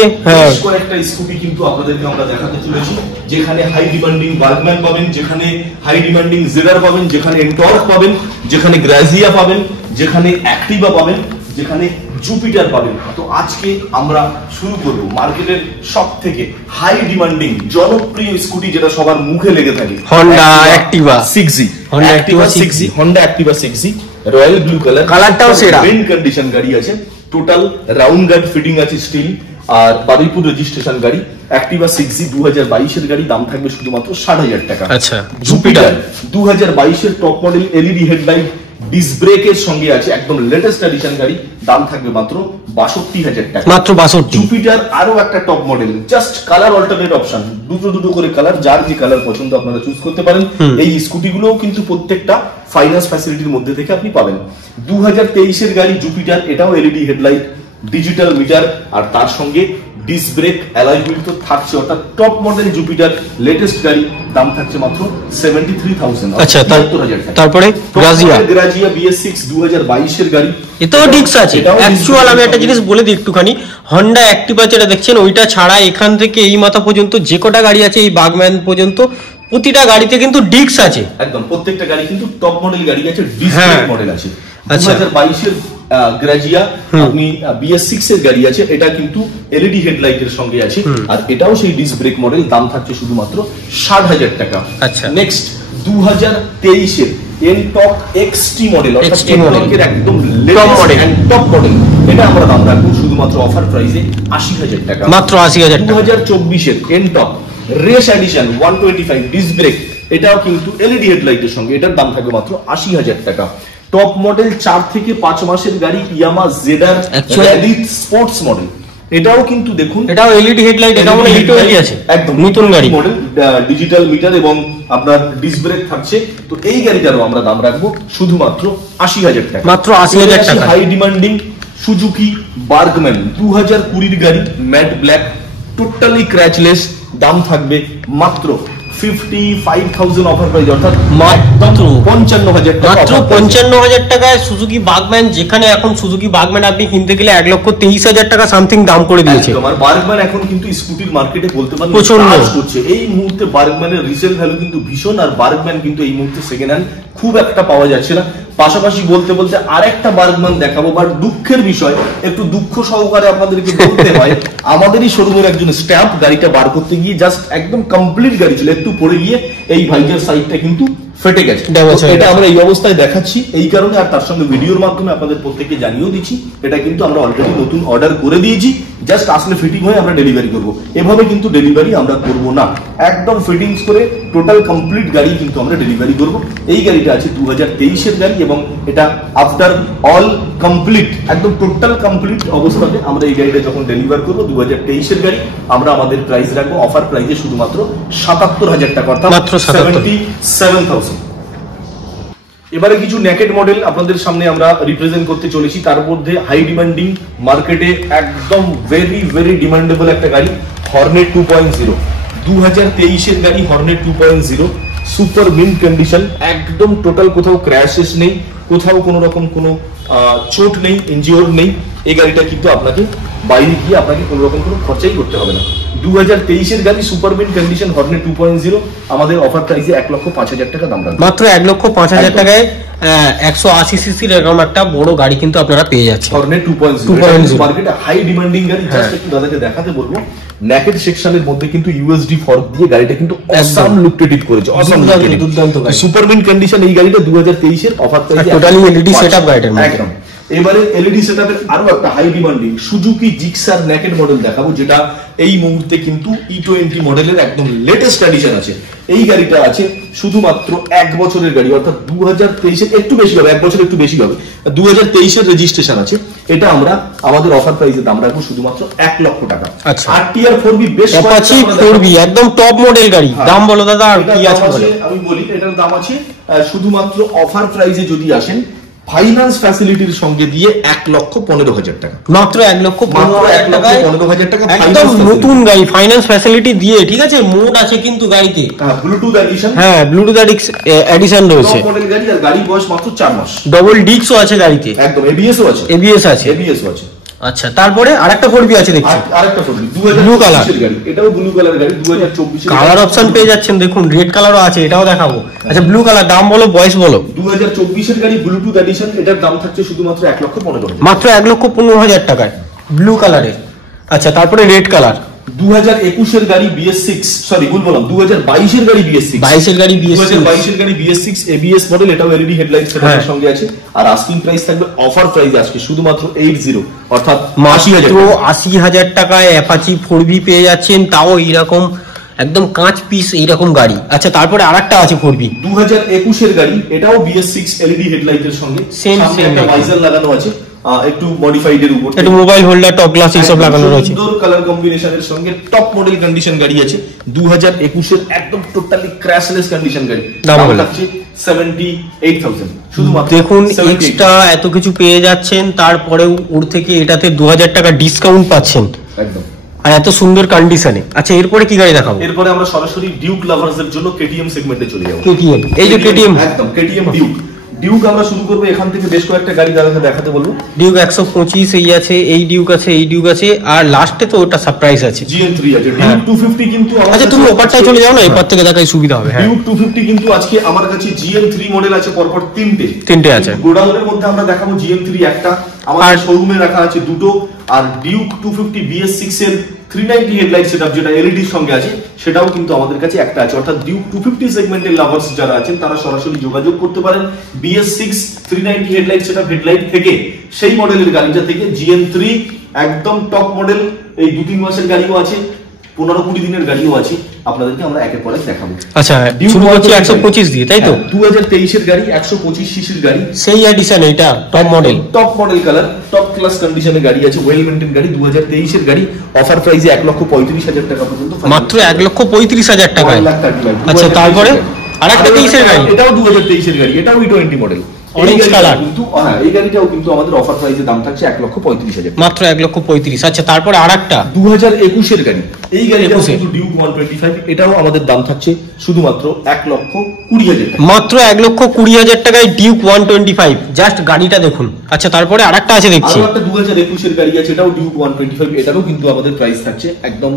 কয়েকটা স্কুটি কিন্তু আপনাদেরকে আমরা দেখাতে চলেছি, যেখানে হাই ডিমান্ডিং বার্গম্যান পাবেন, যেখানে হাই ডিমান্ডিং জেডার পাবেন, যেখানে এনটর্ক পাবেন, যেখানে গ্রাজিয়া পাবেন, যেখানে অ্যাক্টিভা পাবেন, যেখানে জুপিটার পাবেন। তো আজকে আমরা শুরু করবো মার্কেটের সব থেকে হাই ডিমান্ডিং জনপ্রিয় স্কুটি, যেটা সবার মুখে লেগে থাকে, Honda Activa 6G। Honda Activa 6G royal blue colour, কালারটাও সেরা, মেন কন্ডিশন গাড়ি আছে, টোটাল রাউন্ড গার্ড ফিটিং আছে স্টিল, আর বারুইপুর রেজিস্ট্রেশন গাড়ি। অ্যাক্টিভা 6G 2022 এর গাড়ি, দাম থাকবে শুধুমাত্র 60,000 টাকা। আচ্ছা, জুপিটার 2022 এর top model LED headlight disc ব্রেকের সঙ্গে আছে, একদম লেটেস্ট এডিশন গাড়ি, দাম থাকবে মাত্র 62,000 টাকা, মাত্র 62। জুপিটার আরো একটা top model, just colour alternate option, দুটো করে কালার, যার যে কালার পছন্দ আপনারা চুজ করতে পারেন। এই স্কুটিগুলোও কিন্তু প্রত্যেকটা ফাইন্যান্স ফ্যাসিলিটির মধ্যে থেকে আপনি পাবেন। 2023 এর গাড়ি জুপিটার, এটাও এলইডি হেডলাইট, ডিজিটাল মিটার, আর তার সঙ্গে ডিস্ক ব্রেক অ্যালয় হুইল তো থাকছে, অর্থাৎ টপ মডেল জুপিটার লেটেস্ট গাড়ি, দাম থাকছে মাত্র 73,000। আচ্ছা, তারপরে গ্রাজিয়া BS6 2022 এর গাড়ি, এটাও ডিস্ক আছে। অ্যাকচুয়াল আমি একটা জিনিস বলে দিই একটুখানি, হন্ডা অ্যাক্টিভা যেটা দেখছেন ওইটা ছাড়া এখান থেকে এই মাথা পর্যন্ত যে কটা গাড়ি আছে, এই বাগম্যান পর্যন্ত, প্রতিটা গাড়িতে কিন্তু ডিস্ক আছে। একদম প্রত্যেকটা গাড়ি কিন্তু টপ মডেল গাড়ি আছে, ডিস্ক মডেল আছে। 2022 এর গ্রাজিয়া আপনি BS6 এর গাড়ি আছে, এটা কিন্তু এলইডি হেডলাইটের সঙ্গে আছে, আর এটাও সেই ডিস্ক ব্রেক মডেল, দাম থাকছে শুধুমাত্র 60,000 টাকা। আচ্ছা, নেক্সট 2023 এর এনটর্ক XT মডেল, অর্থাৎ এনটর্কের একদম টপ মডেল, এটা আমরা দাম রাখবো শুধুমাত্র অফার প্রাইসে 80,000 টাকা, মাত্র 80,000 টাকা। 2024 এর NTorq race edition 125 disc brake, এটাও কিন্তু এলইডি হেডলাইটের সঙ্গে, এটার দাম থাকবে মাত্র 80,000 টাকা। টপ মডেল 4 থেকে 5 মাসের গাড়ি ইয়ামা জেডার র্যালি স্পোর্টস মডেল, এটাও কিন্তু দেখুন, এটাও এলইডি হেডলাইট, এটাও মানে লিটারালি আছে, একদম নতুন গাড়ি মডেল, ডিজিটাল মিটার এবং আপনার ডিস্ক ব্রেক থাকছে। তো এই গাড়িটারও আমরা দাম রাখবো শুধুমাত্র 80,000 টাকা, মাত্র 80,000 টাকা। হাই ডিমান্ডিং সুজুকি বার্গম্যান 2020 গাড়ি, ম্যাট ব্ল্যাক, টোটালি ক্র্যাচলেস, দাম থাকবে মাত্র 55,000 অফার প্রাইস, অর্থাৎ মাত্র 55,000 টাকা, মাত্র 55,000 টাকায় সুজুকি বাগম্যান, যেখানে এখন সুজুকি বাগম্যান আপনি কিনতে গেলে 1,23,000 টাকা সামথিং দাম করে দিয়েছে। আর বার্গম্যান এখন কিন্তু স্কুটির মার্কেটে বলতে পারেন প্রচন্ড করছে। এই মুহূর্তে বার্গম্যানের রিসেল ভ্যালু কিন্তু ভীষণ, আর বার্গম্যান কিন্তু এই মুহূর্তে সেকেন্ড হ্যান্ড খুব একটা পাওয়া যাচ্ছে না। পাশাপাশি বলতে আরেকটা বার্গম্যান দেখাবো, বাট দুঃখের বিষয়, একটু দুঃখ সহকারে আপনাদেরকে বলতে হয়, আমাদেরই শোরুমের একজন স্ট্যাম্প গাড়িটা বার করতে গিয়ে জাস্ট একদম কমপ্লিট গাড়ি ছিল, একটু পড়ে গিয়ে এই ভাইজার সাইডটা কিন্তু ফেটে গেছে। এটা আমরা এই অবস্থায় দেখাচ্ছি এই কারণে, আর তার সঙ্গে ভিডিওর মাধ্যমে আপনাদের প্রত্যেককে জানিয়েও দিচ্ছি, এটা কিন্তু আমরা অলরেডি নতুন অর্ডার করে দিয়েছি, জাস্ট আসলে ফিটিং হয়ে আমরা ডেলিভারি করব। এভাবে কিন্তু ডেলিভারি আমরা করব না, একদম ফিটিংস করে টোটাল কমপ্লিট গাড়ি কিন্তু আমরা ডেলিভারি করব। এই গাড়িটা আছে 2023 এর গাড়ি, এবং এটা আফটার অল কমপ্লিট, একদম টোটাল কমপ্লিট অবস্থাতে আমরা এই গাড়িটা যখন ডেলিভার করব 2023 এর গাড়ি, আমরা আমাদের প্রাইস রাখবো অফার প্রাইসে শুধুমাত্র 77,000 টাকা, অর্থাৎ মাত্র 77,000। এবারে কিছু নেকেড মডেল আপনাদের সামনে আমরা রিপ্রেজেন্ট করতে চলেছি, তার মধ্যে হাই ডিমান্ডিং, মার্কেটে একদম ভেরি ডিমান্ডেবল একটা গাড়ি, হর্নেট 2.0 2023 এর গাড়ি, হর্নেট 2.0 সুপার মিন্ট কন্ডিশন, একদম টোটাল, কোথাও ক্র্যাশেস নেই, কোথাও কোনো রকম কোনো চোট নেই, ইনজিওর নেই। এই গাড়িটা কিন্তু আপনাকে বাইরে গিয়ে আপনাকে কোনো রকম কোনো খরচাই করতে হবে না। 2023 এর গাড়ি, সুপার মিন্ট কন্ডিশন, হর্নেট 2.0, আমাদের অফার প্রাইসে 1,05,000 টাকা দাম রাখবো, মাত্র 1,05,000 টাকায় 180 সিসির এরকম একটা বড় গাড়ি কিন্তু আপনারা পেয়ে যাচ্ছেন। হর্নেট 2.0 মার্কেটে হাই ডিমান্ডিং গাড়ি। জাস্ট একটু দাদাকে দেখাতে বলবো, নেকেড সেকশনের মধ্যে কিন্তু ইউএসডি ফর্ক দিয়ে গাড়িটা কিন্তু অসাম লুকটেটিভ করেছে, অসাম দুর্দান্ত গাড়ি, সুপার মিন্ট কন্ডিশন। এই গাড়িটা 2023 এর অফার প্রাইসে টোটালি এলইডি সেটআপ গাড়িটার মধ্যে, একদম এবারে এলইডি সেটআপের আরো একটা high demanding Suzuki Gixxer naked model দেখাবো, যেটা এই মুহূর্তে কিন্তু E20 মডেলের একদম লেটেস্ট এডিশন আছে। এই গাড়িটা আছে শুধুমাত্র 1 বছরের গাড়ি, অর্থাৎ 2023 এর একটু বেশি হবে, 1 বছর একটু বেশি হবে, 2023 এর রেজিস্ট্রেশন আছে। এটা আমরা আমাদের অফার প্রাইসে দাম রাখবো শুধুমাত্র 1 লক্ষ টাকা। আচ্ছা, RTR 4B বেশ অ্যাপাচি 4B একদম টপ মডেল গাড়ি। দাম বলো দাদা, আর কি আছে আমি বলি। এটার দাম আছে শুধুমাত্র অফার প্রাইসে যদি আসেন ফাইন্যান্স ফ্যাসিলিটির সঙ্গে দিয়ে 1,15,000 টাকা, মাত্র 1,15,000 টাকা, একদম নতুন গাড়ি ফাইন্যান্স ফ্যাসিলিটি দিয়ে। ঠিক আছে, মোড আছে কিন্তু গাড়িতে, ব্লুটুথ এডিশন, হ্যাঁ ব্লুটুথ এডিশন রয়েছে, টপ মডেল গাড়ি, আর গাড়ি বয়স মাত্র 4 মাস। ডবল ডিস্কও আছে গাড়িতে, একদম এবিএসও আছে, এবিএস আছে। আচ্ছা, তারপরে আরেকটা 4B আছে দেখছি, আরেকটা 4B 2024 এর গাড়ি, এটাও ব্লু কালার গাড়ি, 2024 কালার অপশন পেয়ে যাচ্ছেন, দেখুন রেড কালারও আছে, এটাও দেখাবো। আচ্ছা, ব্লু কালার, দাম বলো, বয়স বলো। 2024 এর গাড়ি ব্লুটুথ এডিশন, এটার দাম থাকছে শুধুমাত্র 1,15,000, মাত্র 1,15,000 টাকায় ব্লু কালারের। আচ্ছা, তারপরে রেড কালার 2021 এর গাড়ি BS6, সরি ভুল বললাম, 2022 এর গাড়ি BS6, 22 এর গাড়ি BS6, 2022 এর গাড়ি BS6 ABS মডেল, এটাও এলইডি হেডলাইট সেটআপের সঙ্গে আছে। আর আস্কিং প্রাইস থাকবে অফার প্রাইস আজকে শুধুমাত্র 80, অর্থাৎ 80,000 টাকায় অ্যাপাচি 4B পেয়ে যাচ্ছেন, তাও এইরকম একদম কাঁচ পিস এইরকম গাড়ি। আচ্ছা, তারপরে আরেকটা আছে 4B 2021 এর গাড়ি, এটাও BS6 এলইডি হেডলাইটের সঙ্গে, সেম একটা ভাইজার লাগানো আছে, একটু মডিফাইড এর উপর, একটু মোবাইল হোল্ডার, টপ গ্লাস এইসব লাগানো রয়েছে, সুন্দর কালার কম্বিনেশনের সঙ্গে টপ মডেল কন্ডিশন গাড়ি আছে। 2021 এর একদম টোটালি ক্র্যাশলেস কন্ডিশন গাড়ি, দাম হচ্ছে 78,000 শুধুমাত্র। দেখুন এক্সট্রা এত কিছু পেয়ে যাচ্ছেন, তারপরেও ওর থেকে এটাতে 2,000 টাকা ডিসকাউন্ট পাচ্ছেন একদম, আর এত সুন্দর কন্ডিশনে। আচ্ছা, এরপরে কি গাড়ি দেখাবো? এরপরে আমরা সরাসরি ডিউক লাভার্সদের জন্য কেটিএম সেগমেন্টে চলে যাব। কেটিএম, এই যে কেটিএম, একদম কেটিএম ডিউক আমরা শুরু করব। এখান থেকে বেশ কয়েকটা গাড়ি দেখাতে বলবো। ডিউক 125 এই আছে, এই ডিউক আছে, এই ডিউক আছে, আর লাস্টে তো ওটা সারপ্রাইজ আছে, GN3 আছে, ডিউক 250 কিন্তু। আচ্ছা, তুমি ওপারটায় চলে যাও না, এপার থেকে দেখাই সুবিধা হবে। ডিউক 250 কিন্তু আজকে আমার কাছে GN3 মডেল আছে পরপর তিনটে আছে। গোডাউনের মধ্যে আমরা দেখাবো GN3 একটা, আমাদের শোরুমে রাখা আছে দুটো, আর ডিউক 250 BS6 এর 390 হেডলাইট সেটআপ যেটা এলইডির সঙ্গে আছে, সেটাও কিন্তু আমাদের কাছে একটা আছে। অর্থাৎ ডিউক 250 সেগমেন্টের লাভার্স যারা আছেন তারা সরাসরি যোগাযোগ করতে পারেন BS6 390 হেডলাইট সেটআপ হেডলাইট থেকে, সেই মডেলের গাড়িটা থেকে। GN3 একদম টপ মডেল, এই 2-3 মাসের গাড়িও আছে, 15-20 দিনের গাড়িও আছে, আপনাদেরকে আমরা একের পর এক দেখাবো। আচ্ছা, শুরু করছি 125 দিয়ে, তাই তো? 2023 এর গাড়ি, 125 সিসির গাড়ি, সেই এডিশন, এটা top model, top model colour, top class কন্ডিশনের গাড়ি আছে, ওয়েল মেইনটেইন গাড়ি, 2023 এর গাড়ি, অফার প্রাইসে 1,35,000 টাকা পর্যন্ত, মাত্র 1,35,000 টাকায়। আচ্ছা, তারপরে আরেকটা 23 এর গাড়ি, এটাও 2023 এর গাড়ি, এটাও E20 মডেল, অরেঞ্জ কালার, কিন্তু হ্যাঁ এই গাড়িটাও কিন্তু আমাদের অফার প্রাইসে দাম থাকছে 1,35,000, মাত্র 1,35,000। আচ্ছা, তারপরে আরেকটা 2021 এর গাড়ি, এই গাড়িটা কিন্তু ডিউক 125, এটাও আমাদের দাম থাকছে শুধুমাত্র 1,20,000 টাকা, মাত্র 1,20,000 টাকায় ডিউক 125, জাস্ট গাড়িটা দেখুন। আচ্ছা, তারপরে আরেকটা আছে দেখছি, আরো একটা 2021 এর গাড়ি আছে, এটাও ডিউক 125, এটারও কিন্তু আমাদের প্রাইস থাকছে একদম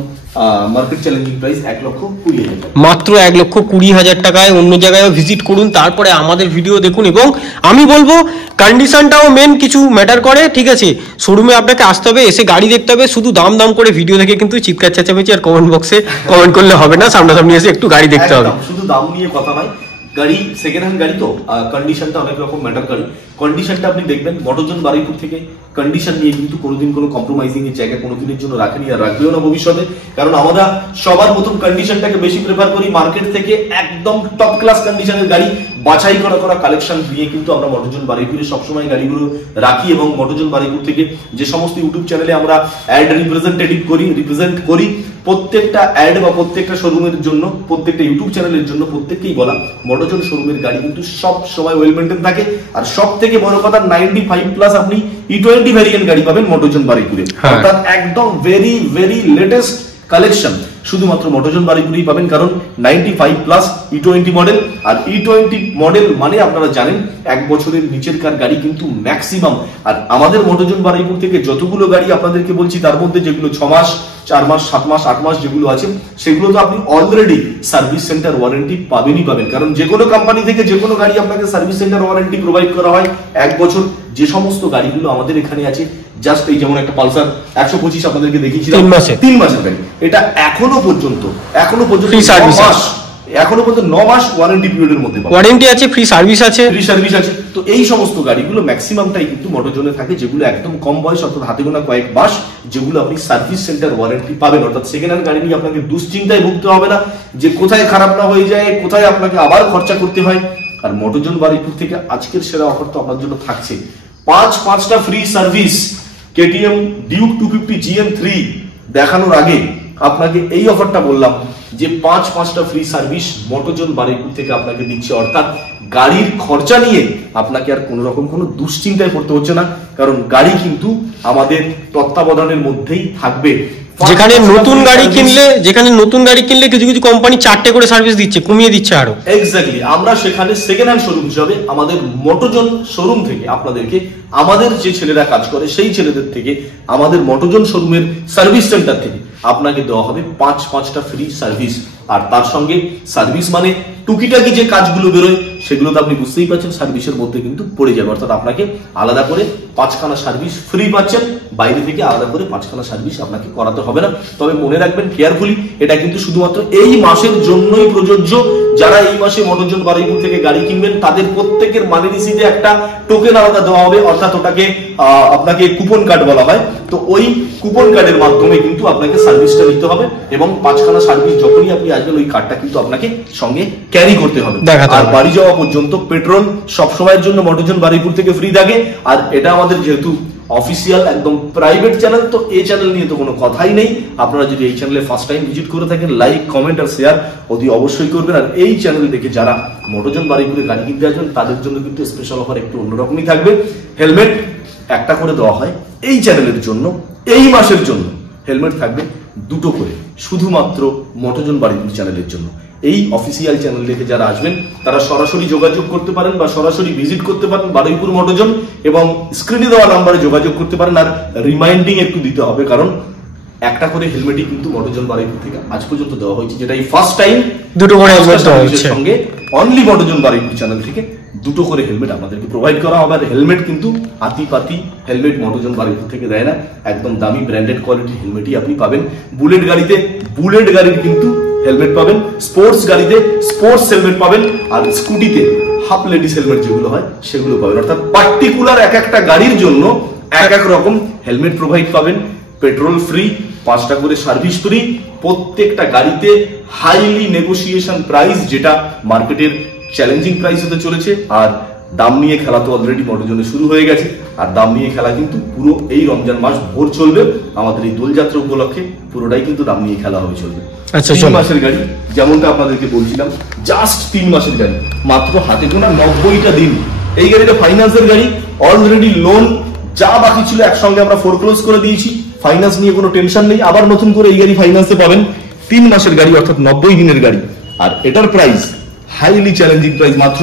মার্কেট চ্যালেঞ্জিং প্রাইস 1,20,000 টাকা, মাত্র 1,20,000 টাকায়। অন্য জায়গায়ও ভিজিট করুন, তারপরে আমাদের ভিডিও দেখুন, এবং আমি বলবো কন্ডিশনটাও মেন কিছু ম্যাটার করে। ঠিক আছে, শোরুমে আপনাকে আসতে হবে, এসে গাড়ি দেখতে হবে, শুধু দাম করে ভিডিও দেখে কিন্তু চিৎকার চেঁচামেচি আর কমেন্ট বক্সে কমেন্ট করলে হবে না, সামনাসামনি এসে একটু গাড়ি দেখতে হবে। শুধু দাম নিয়ে কথা নয়, গাড়ি সেকেন্ড হ্যান্ড গাড়ি তো কন্ডিশনটা অনেক রকম ম্যাটার করে। কন্ডিশনটা আপনি দেখবেন মোটরজন বারুইপুর থেকে কন্ডিশন নিয়ে কিন্তু কোনোদিন কোনো কম্প্রোমাইজিং এর জায়গা কোনোদিনের জন্য রাখেনি আর রাখবেও না ভবিষ্যতে, কারণ আমরা সবার প্রথম কন্ডিশনটাকে বেশি প্রেফার করি। মার্কেট থেকে একদম টপ ক্লাস কন্ডিশনের গাড়ি বাছাই করা কালেকশন দিয়ে কিন্তু আমরা মোটরজন বারুইপুরে সবসময় গাড়িগুলো রাখি, এবং মোটরজন বারুইপুর থেকে যে সমস্ত ইউটিউব চ্যানেলে আমরা অ্যাড রিপ্রেজেন্ট করি, প্রত্যেকটা অ্যাড বা প্রত্যেকটা শোরুমের জন্য, প্রত্যেকটা ইউটিউব চ্যানেলের জন্য প্রত্যেককেই বলা, মোটরজন শোরুমের গাড়ি কিন্তু সব সময় ওয়েল মেইনটেইন থাকে। আর সব থেকে বড় কথা 95+ আপনি E20 ভ্যারিয়েন্ট গাড়ি পাবেন মোটরজন বারুইপুরে, অর্থাৎ একদম ভেরি ভেরি লেটেস্ট কালেকশন শুধুমাত্র মোটরজন বারুইপুরেই পাবেন, কারণ 95+ E20 মডেল। আর E20 মডেল মানে আপনারা জানেন 1 বছরের নিচের কার গাড়ি কিন্তু ম্যাক্সিমাম। আর আমাদের মোটরজন বারুইপুর থেকে যতগুলো গাড়ি আপনাদেরকে বলছি, তার মধ্যে যেগুলো 6 মাস, 4 মাস, 7 মাস, 8 মাস যেগুলো আছে, সেগুলো তো আপনি অলরেডি সার্ভিস সেন্টার ওয়ারেন্টি পাবেন। কারণ যে কোনো কোম্পানি থেকে যে কোনো গাড়ি আপনাকে সার্ভিস সেন্টার ওয়ারেন্টি প্রোভাইড করা হয় 1 বছর। যে সমস্ত গাড়িগুলো আমাদের এখানে আছে, জাস্ট এই যেমন একটা পালসার 125 আপনাদেরকে দেখিয়েছিলাম 3 মাসের গাড়ি, এটা এখনো পর্যন্ত এখনো পর্যন্ত 9 মাস ওয়ারেন্টি পিরিয়ডের মধ্যে পাবেন। ওয়ারেন্টি আছে, ফ্রি সার্ভিস আছে, তো এই সমস্ত গাড়িগুলো ম্যাক্সিমামটাই কিন্তু মোটরজোনে থাকে, যেগুলো একদম কম বয়স অর্থাৎ হাতে গোনা কয়েক মাস, যেগুলো আপনি সার্ভিস সেন্টার ওয়ারেন্টি পাবেন। অর্থাৎ সেকেন্ড হ্যান্ড গাড়ি নিয়ে আপনাকে দুশ্চিন্তায় ভুগতে হবে না যে কোথায় খারাপ না হয়ে যায়, কোথায় আপনাকে আবার খরচা করতে হয়। আর মোটরজোন বারুইপুর থেকে আজকের সেরা অফার তো আপনার জন্য থাকছে, 5টা free service. KTM Duke 250 GM3 দেখানোর আগে আপনাকে এই অফারটা বললাম যে 5টা ফ্রি সার্ভিস মোটরজোন বারুইপুর থেকে আপনাকে দিচ্ছে। অর্থাৎ গাড়ির খরচা নিয়ে আপনাকে আর কোনো রকম কোনো দুশ্চিন্তায় পড়তে হচ্ছে না, কারণ গাড়ি কিন্তু আমাদের তত্ত্বাবধানের মধ্যেই থাকবে। যেখানে নতুন গাড়ি কিনলে কিছু কিছু কোম্পানি 4টে করে সার্ভিস দিচ্ছে, কমিয়ে দিচ্ছে আরো। এক্স্যাক্টলি, আমরা সেখানে সেকেন্ড হ্যান্ড শোরুম হিসাবে আমাদের মোটরজোন শোরুম থেকে আপনাদেরকে, আমাদের যে ছেলেরা কাজ করে সেই ছেলেদের থেকে, আমাদের মোটরজোন শোরুমের সার্ভিস সেন্টার থেকে আপনাকে দেওয়া হবে 5টা ফ্রি সার্ভিস। আর তার সঙ্গে সার্ভিস মানে টুকিটাকি যে কাজগুলো বেরোয় সেগুলো তো আপনি বুঝতেই পারছেন সার্ভিসের মধ্যে কিন্তু পড়ে যাবে। অর্থাৎ আপনাকে আলাদা করে 5খানা সার্ভিস ফ্রি পাচ্ছেন, বাইরে থেকে আলাদা করে 5খানা সার্ভিস আপনাকে করাতে হবে না। তবে মনে রাখবেন কেয়ারফুলি, এটা কিন্তু শুধুমাত্র এই মাসের জন্যই প্রযোজ্য। যারা এই মাসে মোটরজোন বারুইপুর থেকে গাড়ি কিনবেন তাদের প্রত্যেকের মানি রিসিটে একটা টোকেন আলাদা দেওয়া হবে, অর্থাৎ ওটাকে আপনাকে কুপন কার্ড বলা হয়। তো ওই কুপন কার্ডের মাধ্যমে কিন্তু আপনাকে সার্ভিসটা নিতে হবে, এবং 5খানা সার্ভিস যখনই আপনি আসবেন ওই কার্ডটা কিন্তু আপনাকে সঙ্গে ক্যারি করতে হবে। আর বাড়ি যাওয়া পর্যন্ত পেট্রোল সবসময়ের জন্য মোটরজোন বারুইপুর থেকে ফ্রি থাকে। আর এটা আমাদের যেহেতু অফিসিয়াল একদম প্রাইভেট চ্যানেল, তো এই চ্যানেল নিয়ে তো কোনো কথাই নেই। আপনারা যদি এই চ্যানেলে ফার্স্ট টাইম ভিজিট করে থাকেন, লাইক, কমেন্ট আর শেয়ার অতি অবশ্যই করবেন। আর এই চ্যানেল দেখে যারা মোটরজোন বারুইপুরে গাড়ি কিনতে আসবেন তাদের জন্য কিন্তু স্পেশাল অফার একটু অন্যরকমই থাকবে। হেলমেট একটা করে দেওয়া হয় এই চ্যানেলের জন্য, এই মাসের জন্য হেলমেট থাকবে 2টো করে, শুধুমাত্র মোটরজোন বারুইপুর চ্যানেলের জন্য। এই অফিসিয়াল চ্যানেল দেখে যারা আসবেন তারা সরাসরি যোগাযোগ করতে পারেন বা সরাসরি ভিজিট করতে পারেন বারুইপুর মোটরজোন, এবং স্ক্রিনে দেওয়া নাম্বারে যোগাযোগ করতে পারেন। আর রিমাইন্ডিং একটু দিতে হবে, কারণ একটা করে হেলমেটই কিন্তু মোটরজোন বারুইপুর থেকে আজ পর্যন্ত দেওয়া হয়েছে, যেটা এই ফার্স্ট টাইম 2টো করে হেলমেট দেওয়া হচ্ছে। সঙ্গে অনলি মোটরজোন বারুইপুর চ্যানেল থেকে 2টো করে হেলমেট আপনাদেরকে প্রোভাইড করা হবে। আর হেলমেট কিন্তু আতিপাতি হেলমেট মোটরজোন বারুইপুর থেকে দেয় না, একদম দামি ব্র্যান্ডেড কোয়ালিটির হেলমেটই আপনি পাবেন। বুলেট গাড়িতে বুলেট গাড়ির কিন্তু হেলমেট পাবেন, স্পোর্টস গাড়িতে স্পোর্টস হেলমেট পাবেন, আর স্কুটিতে হাফ লেডিস হেলমেট যেগুলো হয় সেগুলো পাবেন। অর্থাৎ পার্টিকুলার একটা গাড়ির জন্য এক রকম হেলমেট প্রোভাইড পাবেন। পেট্রোল ফ্রি, 5টা করে সার্ভিস ফ্রি, প্রত্যেকটা গাড়িতে হাইলি নেগোসিয়েশন প্রাইস, যেটা মার্কেটের চ্যালেঞ্জিং প্রাইস হতে চলেছে। আর দাম নিয়ে খেলা তো অলরেডি মোটরজোনে শুরু হয়ে গেছে, আর দাম নিয়ে খেলা কিন্তু পুরো এই রমজান মাস ভোর চলবে। আমাদের এই দোলযাত্রা উপলক্ষে পুরোটাই কিন্তু দাম নিয়ে খেলা হয়ে চলবে। 3 মাসের গাড়ি, যেমনটা আপনাদেরকে বলছিলাম, জাস্ট 3 মাসের গাড়ি, মাত্র হাতে গোনা 90টা দিন। এই গাড়িটা ফাইন্যান্সের গাড়ি, অলরেডি লোন যা বাকি ছিল একসঙ্গে আমরা ফোরক্লোজ করে দিয়েছি, ফাইন্যান্স নিয়ে কোনো টেনশন নেই। আবার নতুন করে এই গাড়ি ফাইন্যান্সে পাবেন। 3 মাসের গাড়ি অর্থাৎ 90 দিনের গাড়ি, আর এটার প্রাইস হাইলি চ্যালেঞ্জিং প্রাইস, মাত্র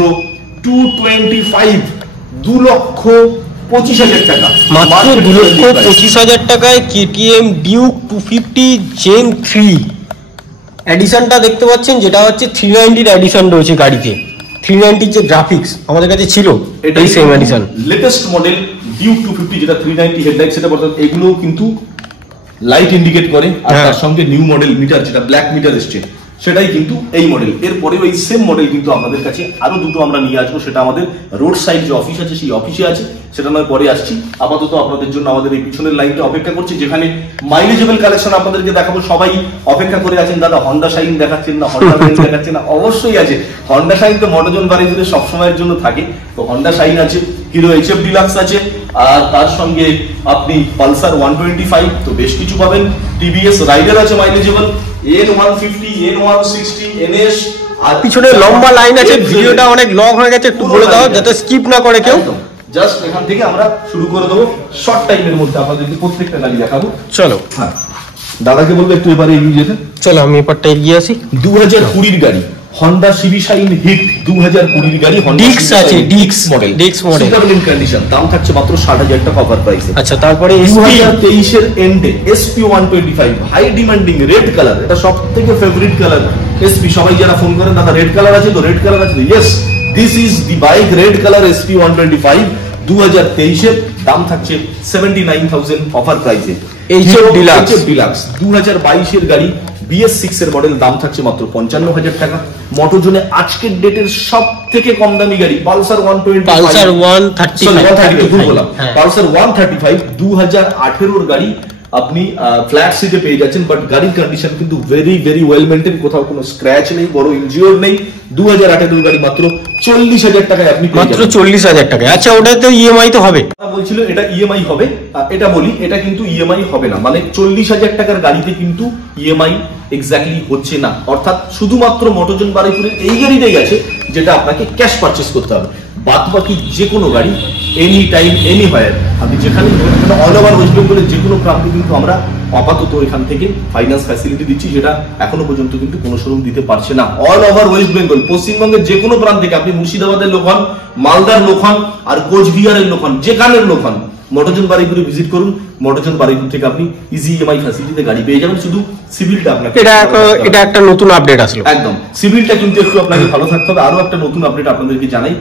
2,25,000 টাকা, মাত্র 2,25,000 টাকায় কেটিএম ডিউক 250 GM3 এডিশনটা দেখতে পাচ্ছেন, যেটা হচ্ছে 390 এডিশন রয়েছে গাড়িতে। 390 যে গ্রাফিক্স আমাদের কাছে ছিল, এটাই same edition, latest model Duke 250, যেটা 390 হেডলাইট সেটআপ, অর্থাৎ এগুলো কিন্তু লাইট ইন্ডিকেট করে। আর তার সঙ্গে নিউ মডেল মিটার, যেটা ব্ল্যাক মিটার এসছে, সেটাই কিন্তু এই মডেল। এরপরেও এই সেম মডেল কিন্তু আমাদের কাছে আরো 2টো আমরা নিয়ে আসবো, সেটা আমাদের রোড সাইড যে অফিস আছে সেই অফিসে আছে, সেটা নয় পরে আসছি। আপাতত আপনাদের জন্য আমাদের এই পিছনের লাইনটা অপেক্ষা করছে, যেখানে মাইলেজেবল কালেকশন আপনাদেরকে দেখাবো। সবাই অপেক্ষা করে আছেন, দাদা হন্ডা শাইন দেখাচ্ছেন না, হন্ডা শাইন দেখাচ্ছেন না। অবশ্যই আছে, হন্ডা শাইন তো মোটরজোন বারুইপুরে সবসময়ের জন্য থাকে। তো হন্ডা শাইন আছে, হিরো HF ডিলাক্স আছে, আর তার সঙ্গে আপনি পালসার 125 তো বেশ কিছু পাবেন। টিভিএস রাইডার আছে মাইলেজেবল, N150, N160, NS, আর পিছনে লম্বা লাইন আছে। ভিডিওটা অনেক লং হয়ে গেছে, একটু বলে দাও যাতে স্কিপ না করে কেউ। জাস্ট এখান থেকে আমরা শুরু করে দেবো, শর্ট টাইমের মধ্যে আপনাদেরকে প্রত্যেকটা গাড়ি দেখাবো। চলো, হ্যাঁ, দাদাকে বলবো একটু এবারে এগিয়ে যেতে। চলো আমি এবারটা এগিয়ে আসি। 2020 গাড়ি হন্ডা সিবি শাইন হিট, 2020 গাড়ি হন্ডা ডিক্স আছে, ডিক্স মডেল, সুপার ইন কন্ডিশন, দাম থাকছে মাত্র 60,000 টাকা অফার প্রাইসে। আচ্ছা, তারপরে 2023 এর এন্ডে SP 125 high demanding red colour, এটা সবথেকে ফেভারিট কালার। SP সবাই যারা ফোন করেন দাদা রেড কালার আছে তো, রেড কালার আছে, yes this is the bike red colour SP 125 2023 এর দাম থাকছে 79,000 অফার প্রাইসে। এইচএফ ডিলাক্স 2022 এর গাড়ি BS6 এর মডেল, দাম থাকছে মাত্র 55,000 টাকা। মোটোজোনে আজকের ডেটের সব থেকে কম দামি গাড়ি পালসার 125, পালসার 135 ভুল বললাম, পালসার 135 2018 এর গাড়ি আপনি ফ্ল্যাট সিটে পেয়ে যাচ্ছেন, বাট গাড়ির কন্ডিশন কিন্তু ভেরি ভেরি ওয়েল মেইনটেইন, কোথাও কোনো স্ক্র্যাচ নেই, বড় ইনজিওর নেই। 2018 গাড়ি মাত্র 40,000 টাকায় আপনি পেয়ে যাবেন, মাত্র 40,000 টাকায়। আচ্ছা, ওটাতে ইএমআই তো হবে? বলছিল এটা ইএমআই হবে, এটা বলি এটা কিন্তু ইএমআই হবে না, মানে 40,000 টাকার গাড়িতে কিন্তু ইএমআই এক্স্যাক্টলি হচ্ছে না, অর্থাৎ শুধুমাত্র মোটোজন বারুইপুরের এই গাড়িটাই আছে যেটা আপনাকে ক্যাশ পারচেস করতে হবে। বাদ বাকি যে কোনো গাড়ি এনি টাইম এনি হোয়ার আপনি যেখানে অল ওভার ওয়েস্ট বেঙ্গলের যে কোনো প্রান্তে কিন্তু আমরা আপাতত এখান থেকে ফাইন্যান্স ফ্যাসিলিটি দিচ্ছি, যেটা এখনো পর্যন্ত কিন্তু কোনো শোরুম দিতে পারছে না। অল ওভার ওয়েস্ট বেঙ্গল, পশ্চিমবঙ্গের যে কোনো প্রান্ত থেকে, আপনি মুর্শিদাবাদের লোক হন, মালদার লোক হন, আর কোচবিহারের লোক হন, যেখানের লোক হন, মোটোজন বারুইপুরে ভিজিট করুন। মোটোজন বারুইপুর থেকে আপনি ইজি ইএমআই ফ্যাসিলিটিতে গাড়ি পেয়ে যাবেন, শুধু সিভিলটা আপনাকে, এটা একটা নতুন আপডেট আসলো একদম, সিভিলটা কিন্তু একটু আপনাকে ভালো থাকতে হবে। আরো একটা নতুন আপডেট আপনাদেরকে জানাই,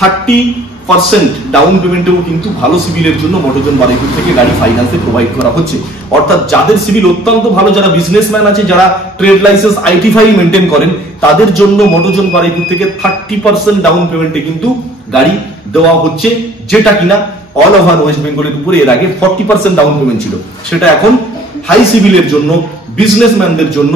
30% ডাউন পেমেন্টেও কিন্তু ভালো সিভিলের জন্য মোটোজন বারুইপুর থেকে গাড়ি ফাইন্যান্সে প্রোভাইড করা হচ্ছে। অর্থাৎ যাদের সিভিল অত্যন্ত ভালো, যারা বিজনেসম্যান আছে, যারা trade licence IT file maintain করেন, তাদের জন্য মোটোজন বারুইপুর থেকে 30% ডাউন পেমেন্টে কিন্তু গাড়ি দেওয়া হচ্ছে, যেটা কিনা অল ওভার ওয়েস্ট বেঙ্গলের উপরে এর আগে 40% ডাউন পেমেন্ট ছিল, সেটা এখন হাই সিভিলের জন্য, বিজনেসম্যানদের জন্য,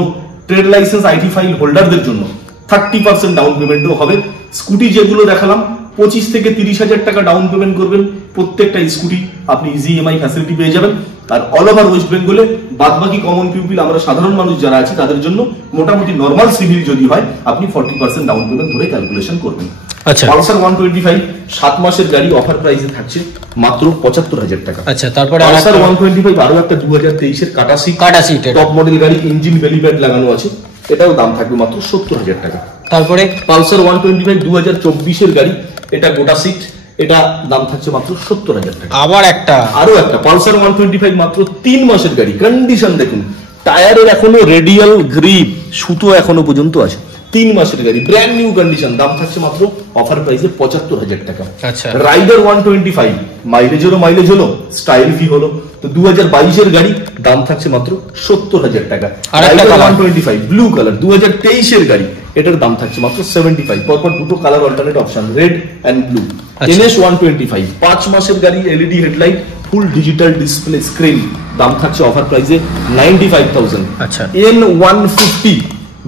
ট্রেড লাইসেন্স আইটি ফাইল হোল্ডারদের জন্য 30% ডাউন পেমেন্টও হবে। স্কুটি যেগুলো দেখালাম 25 থেকে 30,000 টাকা ডাউন পেমেন্ট করবেন, প্রত্যেকটা স্কুটি আপনি ইজি ইএমআই ফ্যাসিলিটি পেয়ে যাবেন। আর অল ওভার ওয়েস্ট বেঙ্গলে বাদবাকি কমন পিপল, আমরা সাধারণ মানুষ যারা আছে, তাদের জন্য মোটামুটি নর্মাল সিভিল যদি হয়, আপনি 40% ডাউন পেমেন্ট ধরে ক্যালকুলেশন করবেন। আচ্ছা, পালসার 125 7 মাসের গাড়ি অফার প্রাইসে থাকছে মাত্র 75,000 টাকা। আচ্ছা, তারপরে পালসার 125 আরো একটা 2023 এর কাটা সিট টপ মডেল গাড়ি, ইঞ্জিন বেলি প্যাড লাগানো আছে, এটাও দাম থাকবে মাত্র 70,000 টাকা। তারপরে পালসার 125 2024 এর গাড়ি, এটা গোটা সিট, এটা দাম থাকছে মাত্র 70,000 টাকা। আরো একটা পালসার 125 মাত্র 3 মাসের গাড়ি, কন্ডিশন দেখুন, টায়ারের এখনো রেডিয়াল গ্রিপ সুতো এখনো পর্যন্ত আছে, 3 মাসের গাড়ি, ব্র্যান্ড নিউ কন্ডিশন, দাম থাকছে মাত্র অফার প্রাইসে 75,000 টাকা। আচ্ছা, রাইডার 125 মাইলেজ হলো, স্টাইল ভি হলো, তো 2022 এর গাড়ি, দাম থাকছে মাত্র 70,000 টাকা। রাইডার 125 ব্লু কালার 2023 এর গাড়ি, এটার দাম থাকছে মাত্র 75, পরপর দুটো colour alternate option, red and blue. NS 125 5 মাসের গাড়ি, LED headlight, full digital display screen, দাম থাকছে অফার প্রাইসে 95,000। আচ্ছা, N150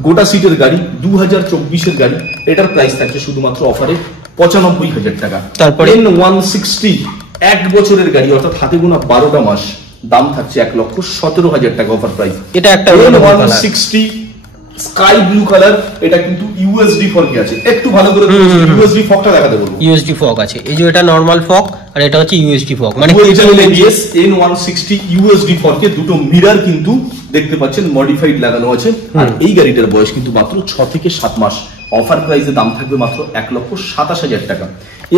গোটা সিটের গাড়ি 2024 এর গাড়ি, এটার প্রাইস থাকছে শুধুমাত্র অফারে 95,000 টাকা। তারপরে N160 1 বছরের গাড়ি, অর্থাৎ হাতে গোনা 12টা মাস, দাম থাকছে 1,17,000 টাকা অফার প্রাইস। এটা একটা N160 স্কাই ব্লু কালার, এটা কিন্তু ইউএসডি ফর্কে আছে, একটু ভালো করে ইউএসডি ফকটা দেখাতে বলবো। ইউএসডি ফক আছে, এই যে এটা নরমাল ফক আর এটা হচ্ছে ইউএসডি ফক, মানে N160 ইউএসডি ফর্কে দুটো মিরর কিন্তু দেখতে পাচ্ছেন মডিফাইড লাগানো আছে। আর এই গাড়িটার বয়স কিন্তু মাত্র 6 থেকে 7 মাস, অফার প্রাইসে দাম থাকবে মাত্র 1,27,000 টাকা।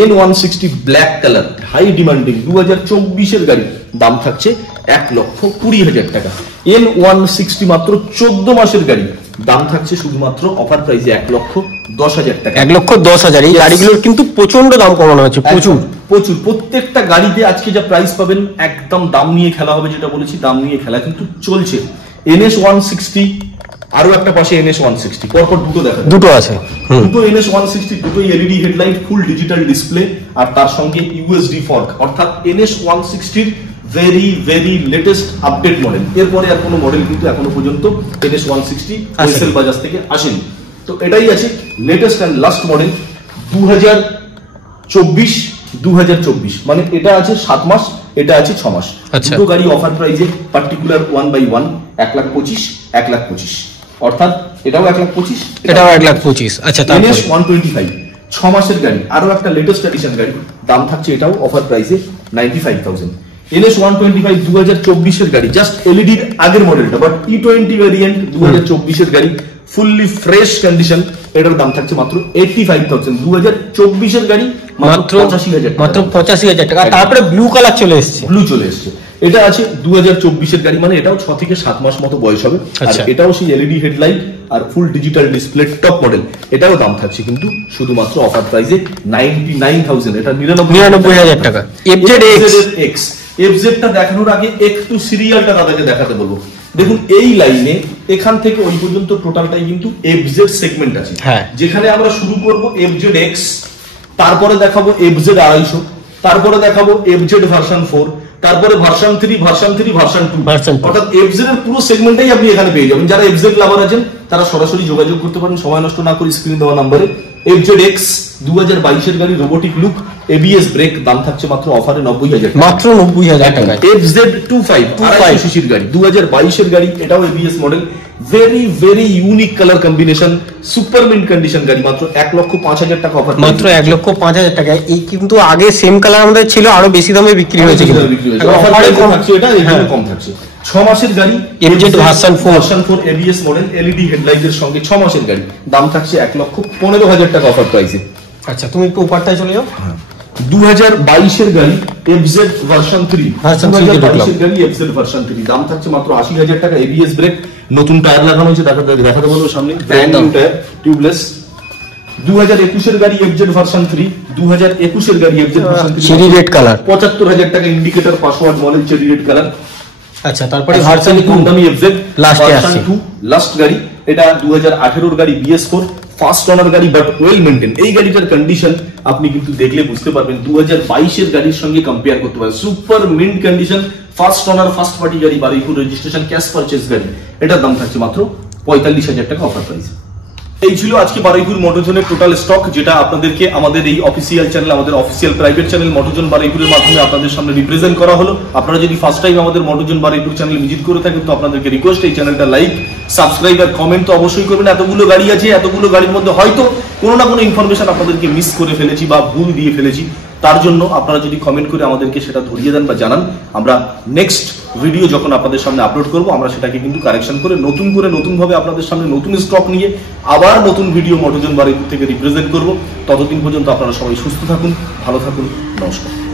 N160 black colour, high demanding 2024 এর গাড়ি, দাম থাকছে 1,20,000 টাকা। N160 মাত্র 14 মাসের গাড়ি, দাম থাকছে শুধুমাত্র অফার প্রাইসে 1,10,000 টাকা। 1,10,000। এই গাড়িগুলোর কিন্তু প্রচন্ড দাম কমানো হয়েছে, প্রচুর। প্রত্যেকটা গাড়িতে আজকে যা প্রাইস পাবেন, একদম দাম নিয়ে খেলা হবে, যেটা বলেছি দাম নিয়ে খেলা কিন্তু চলছে। NS 160 আরো একটা পাশে NS 160, পরপর দুটো দেখা, দুটো আছে, দুটো NS 160, দুটোই LED headlight, full digital display, আর তার সঙ্গে ইউএসডি ফর্ক, অর্থাৎ NS 160 very very latest update model. এরপরে আর কোনো মডেল কিন্তু এখনো পর্যন্ত NS 160 হোলসেল বাজার থেকে আসেনি, তো এটাই আছে লেটেস্ট এন্ড লাস্ট মডেল 2024, মানে এটা আছে 7 মাস, এটা আছে 6 মাস। দুটো গাড়ি অফার প্রাইসে পার্টিকুলার 1 বাই 1 1,25,000 1,25,000, অর্থাৎ এটাও 1,25,000 এটাও 1,25,000। আচ্ছা, NS 125 6 মাসের গাড়ি, আরো একটা লেটেস্ট এডিশন গাড়ি, দাম থাকছে এটাও অফার প্রাইসে 95,000। NS 125 2024 এর গাড়ি, জাস্ট এলইডির আগের মডেলটা, বাট E20 ভেরিয়েন্ট 2024 এর গাড়ি, ফুললি ফ্রেশ কন্ডিশন, এটার দাম থাকছে মাত্র 85,000। 2024 এর গাড়ি মাত্র 85,000 টাকা। তারপরে ব্লু কালার চলে এসেছে, ব্লু চলে এসেছে। এটা আছে 2024 গাড়ি, মানে এটাও 6 থেকে 7 মাস মতো বয়স হবে। আর আচ্ছা। এটাও সেই এলইডি হেডলাইট আর full digital display top model. এটাও দাম থাকছে কিন্তু শুধুমাত্র অফার প্রাইসে 99,000, এটা 99,000 টাকা। FZ টা দেখানোর আগে একটু সিরিয়ালটা দাদাকে দেখাতে বলবো। দেখুন এই লাইনে এখান থেকে ওই পর্যন্ত টোটালটাই কিন্তু FZ সেগমেন্ট আছে, হ্যাঁ। যেখানে আমরা শুরু করব FZX, তারপরে দেখাবো FZ 250, তারপরে দেখাবো FZ ভার্সন 4, তারপরে ভার্সন 3, ভার্সন 2, অর্থাৎ FZ এর পুরো সেগমেন্টটাই আপনি এখানে পেয়ে যাবেন। যারা FZ লাভার আছেন তারা সরাসরি যোগাযোগ করতে পারেন, সময় নষ্ট না করে স্ক্রিনে দেওয়া নম্বরে। FZX 2022 এর গাড়ি, রোবোটিক লুক, ABS ব্রেক, দাম থাকছে মাত্র অফারে 90,000 টাকা, মাত্র 90,000 টাকায়। FZ25 250 সিসির গাড়ি, 2022 এর গাড়ি, এটাও ABS model, very very unique colour combination, super mint condition গাড়ি, মাত্র 1,05,000 টাকা অফার, মাত্র 1,05,000 টাকায়। এই কিন্তু আগে সেম কালার আমাদের ছিল, আরো বেশি দামে বিক্রি হয়েছে কিন্তু অফার প্রাইসে থাকছে, এটা একদম কম থাকছে। 6 মাসের গাড়ি, FZ version 4 ABS model, LED হেডলাইটের সঙ্গে 6 মাসের গাড়ি, দাম থাকছে 1,15,000 টাকা অফার প্রাইসে। আচ্ছা, তুমি একটু উপরটায় চলে যাও। 2022 এর গাড়ি FZ ভার্সন 3, ভার্সন 3 তে ঢুকলাম। 2022 এর গাড়ি FZ ভার্সন 3, দাম থাকছে মাত্র 80,000 টাকা, ABS ব্রেক, নতুন টায়ার লাগানো হয়েছে, দেখাতে বলবো সামনে, ব্র্যান্ড নিউ টায়ার, টিউবলেস। 2021 এর গাড়ি FZ ভার্সন 3, 2021 এর গাড়ি FZ version 3, cherry red colour, 75,000 টাকা, indicator password model, cherry red colour. আচ্ছা, তারপরে ভার্সন কম দামি FZ লাস্টে ভার্সন আসছে 2, লাস্ট গাড়ি, এটা 2018 এর গাড়ি, BS4, ফার্স্ট ওনার গাড়ি বাট ওয়েল মেইনটেইন। এই গাড়িটার কন্ডিশন আপনি কিন্তু দেখলে বুঝতে পারবেন 2022 এর গাড়ির সঙ্গে কম্পেয়ার করতে পারেন। Super mint condition, first owner, first party গাড়ি, বারুইপুর রেজিস্ট্রেশন, ক্যাশ পারচেজ গাড়ি, এটার দাম থাকছে মাত্র 45,000 টাকা অফার প্রাইস। এই ছিল আজকে বারুইপুর মোটরজনের টোটাল স্টক, যেটা আপনাদেরকে আমাদের এই অফিসিয়াল চ্যানেল, আমাদের অফিসিয়াল প্রাইভেট চ্যানেল মোটরজন বারুইপুরের মাধ্যমে আপনাদের সামনে রিপ্রেজেন্ট করা হলো। আপনারা যদি ফার্স্ট টাইম আমাদের মোটরজন বারুইপুর চ্যানেল ভিজিট করে থাকেন তো আপনাদেরকে রিকোয়েস্ট, এই চ্যানেলটা লাইক, সাবস্ক্রাইব আর কমেন্ট তো অবশ্যই করবেন। এতগুলো গাড়ি আছে, এতগুলো গাড়ির মধ্যে হয়তো কোনো না কোনো ইনফরমেশন আপনাদেরকে মিস করে ফেলেছি বা ভুল দিয়ে ফেলেছি, তার জন্য আপনারা যদি কমেন্ট করে আমাদেরকে সেটা ধরিয়ে দেন বা জানান, আমরা নেক্সট ভিডিও যখন আপনাদের সামনে আপলোড করব আমরা সেটাকে কিন্তু কারেকশন করে নতুন ভাবে আপনাদের সামনে নতুন স্টক নিয়ে আবার নতুন ভিডিও মোটরজন বারুইপুর থেকে রিপ্রেজেন্ট করব। ততদিন পর্যন্ত আপনারা সবাই সুস্থ থাকুন, ভালো থাকুন, নমস্কার।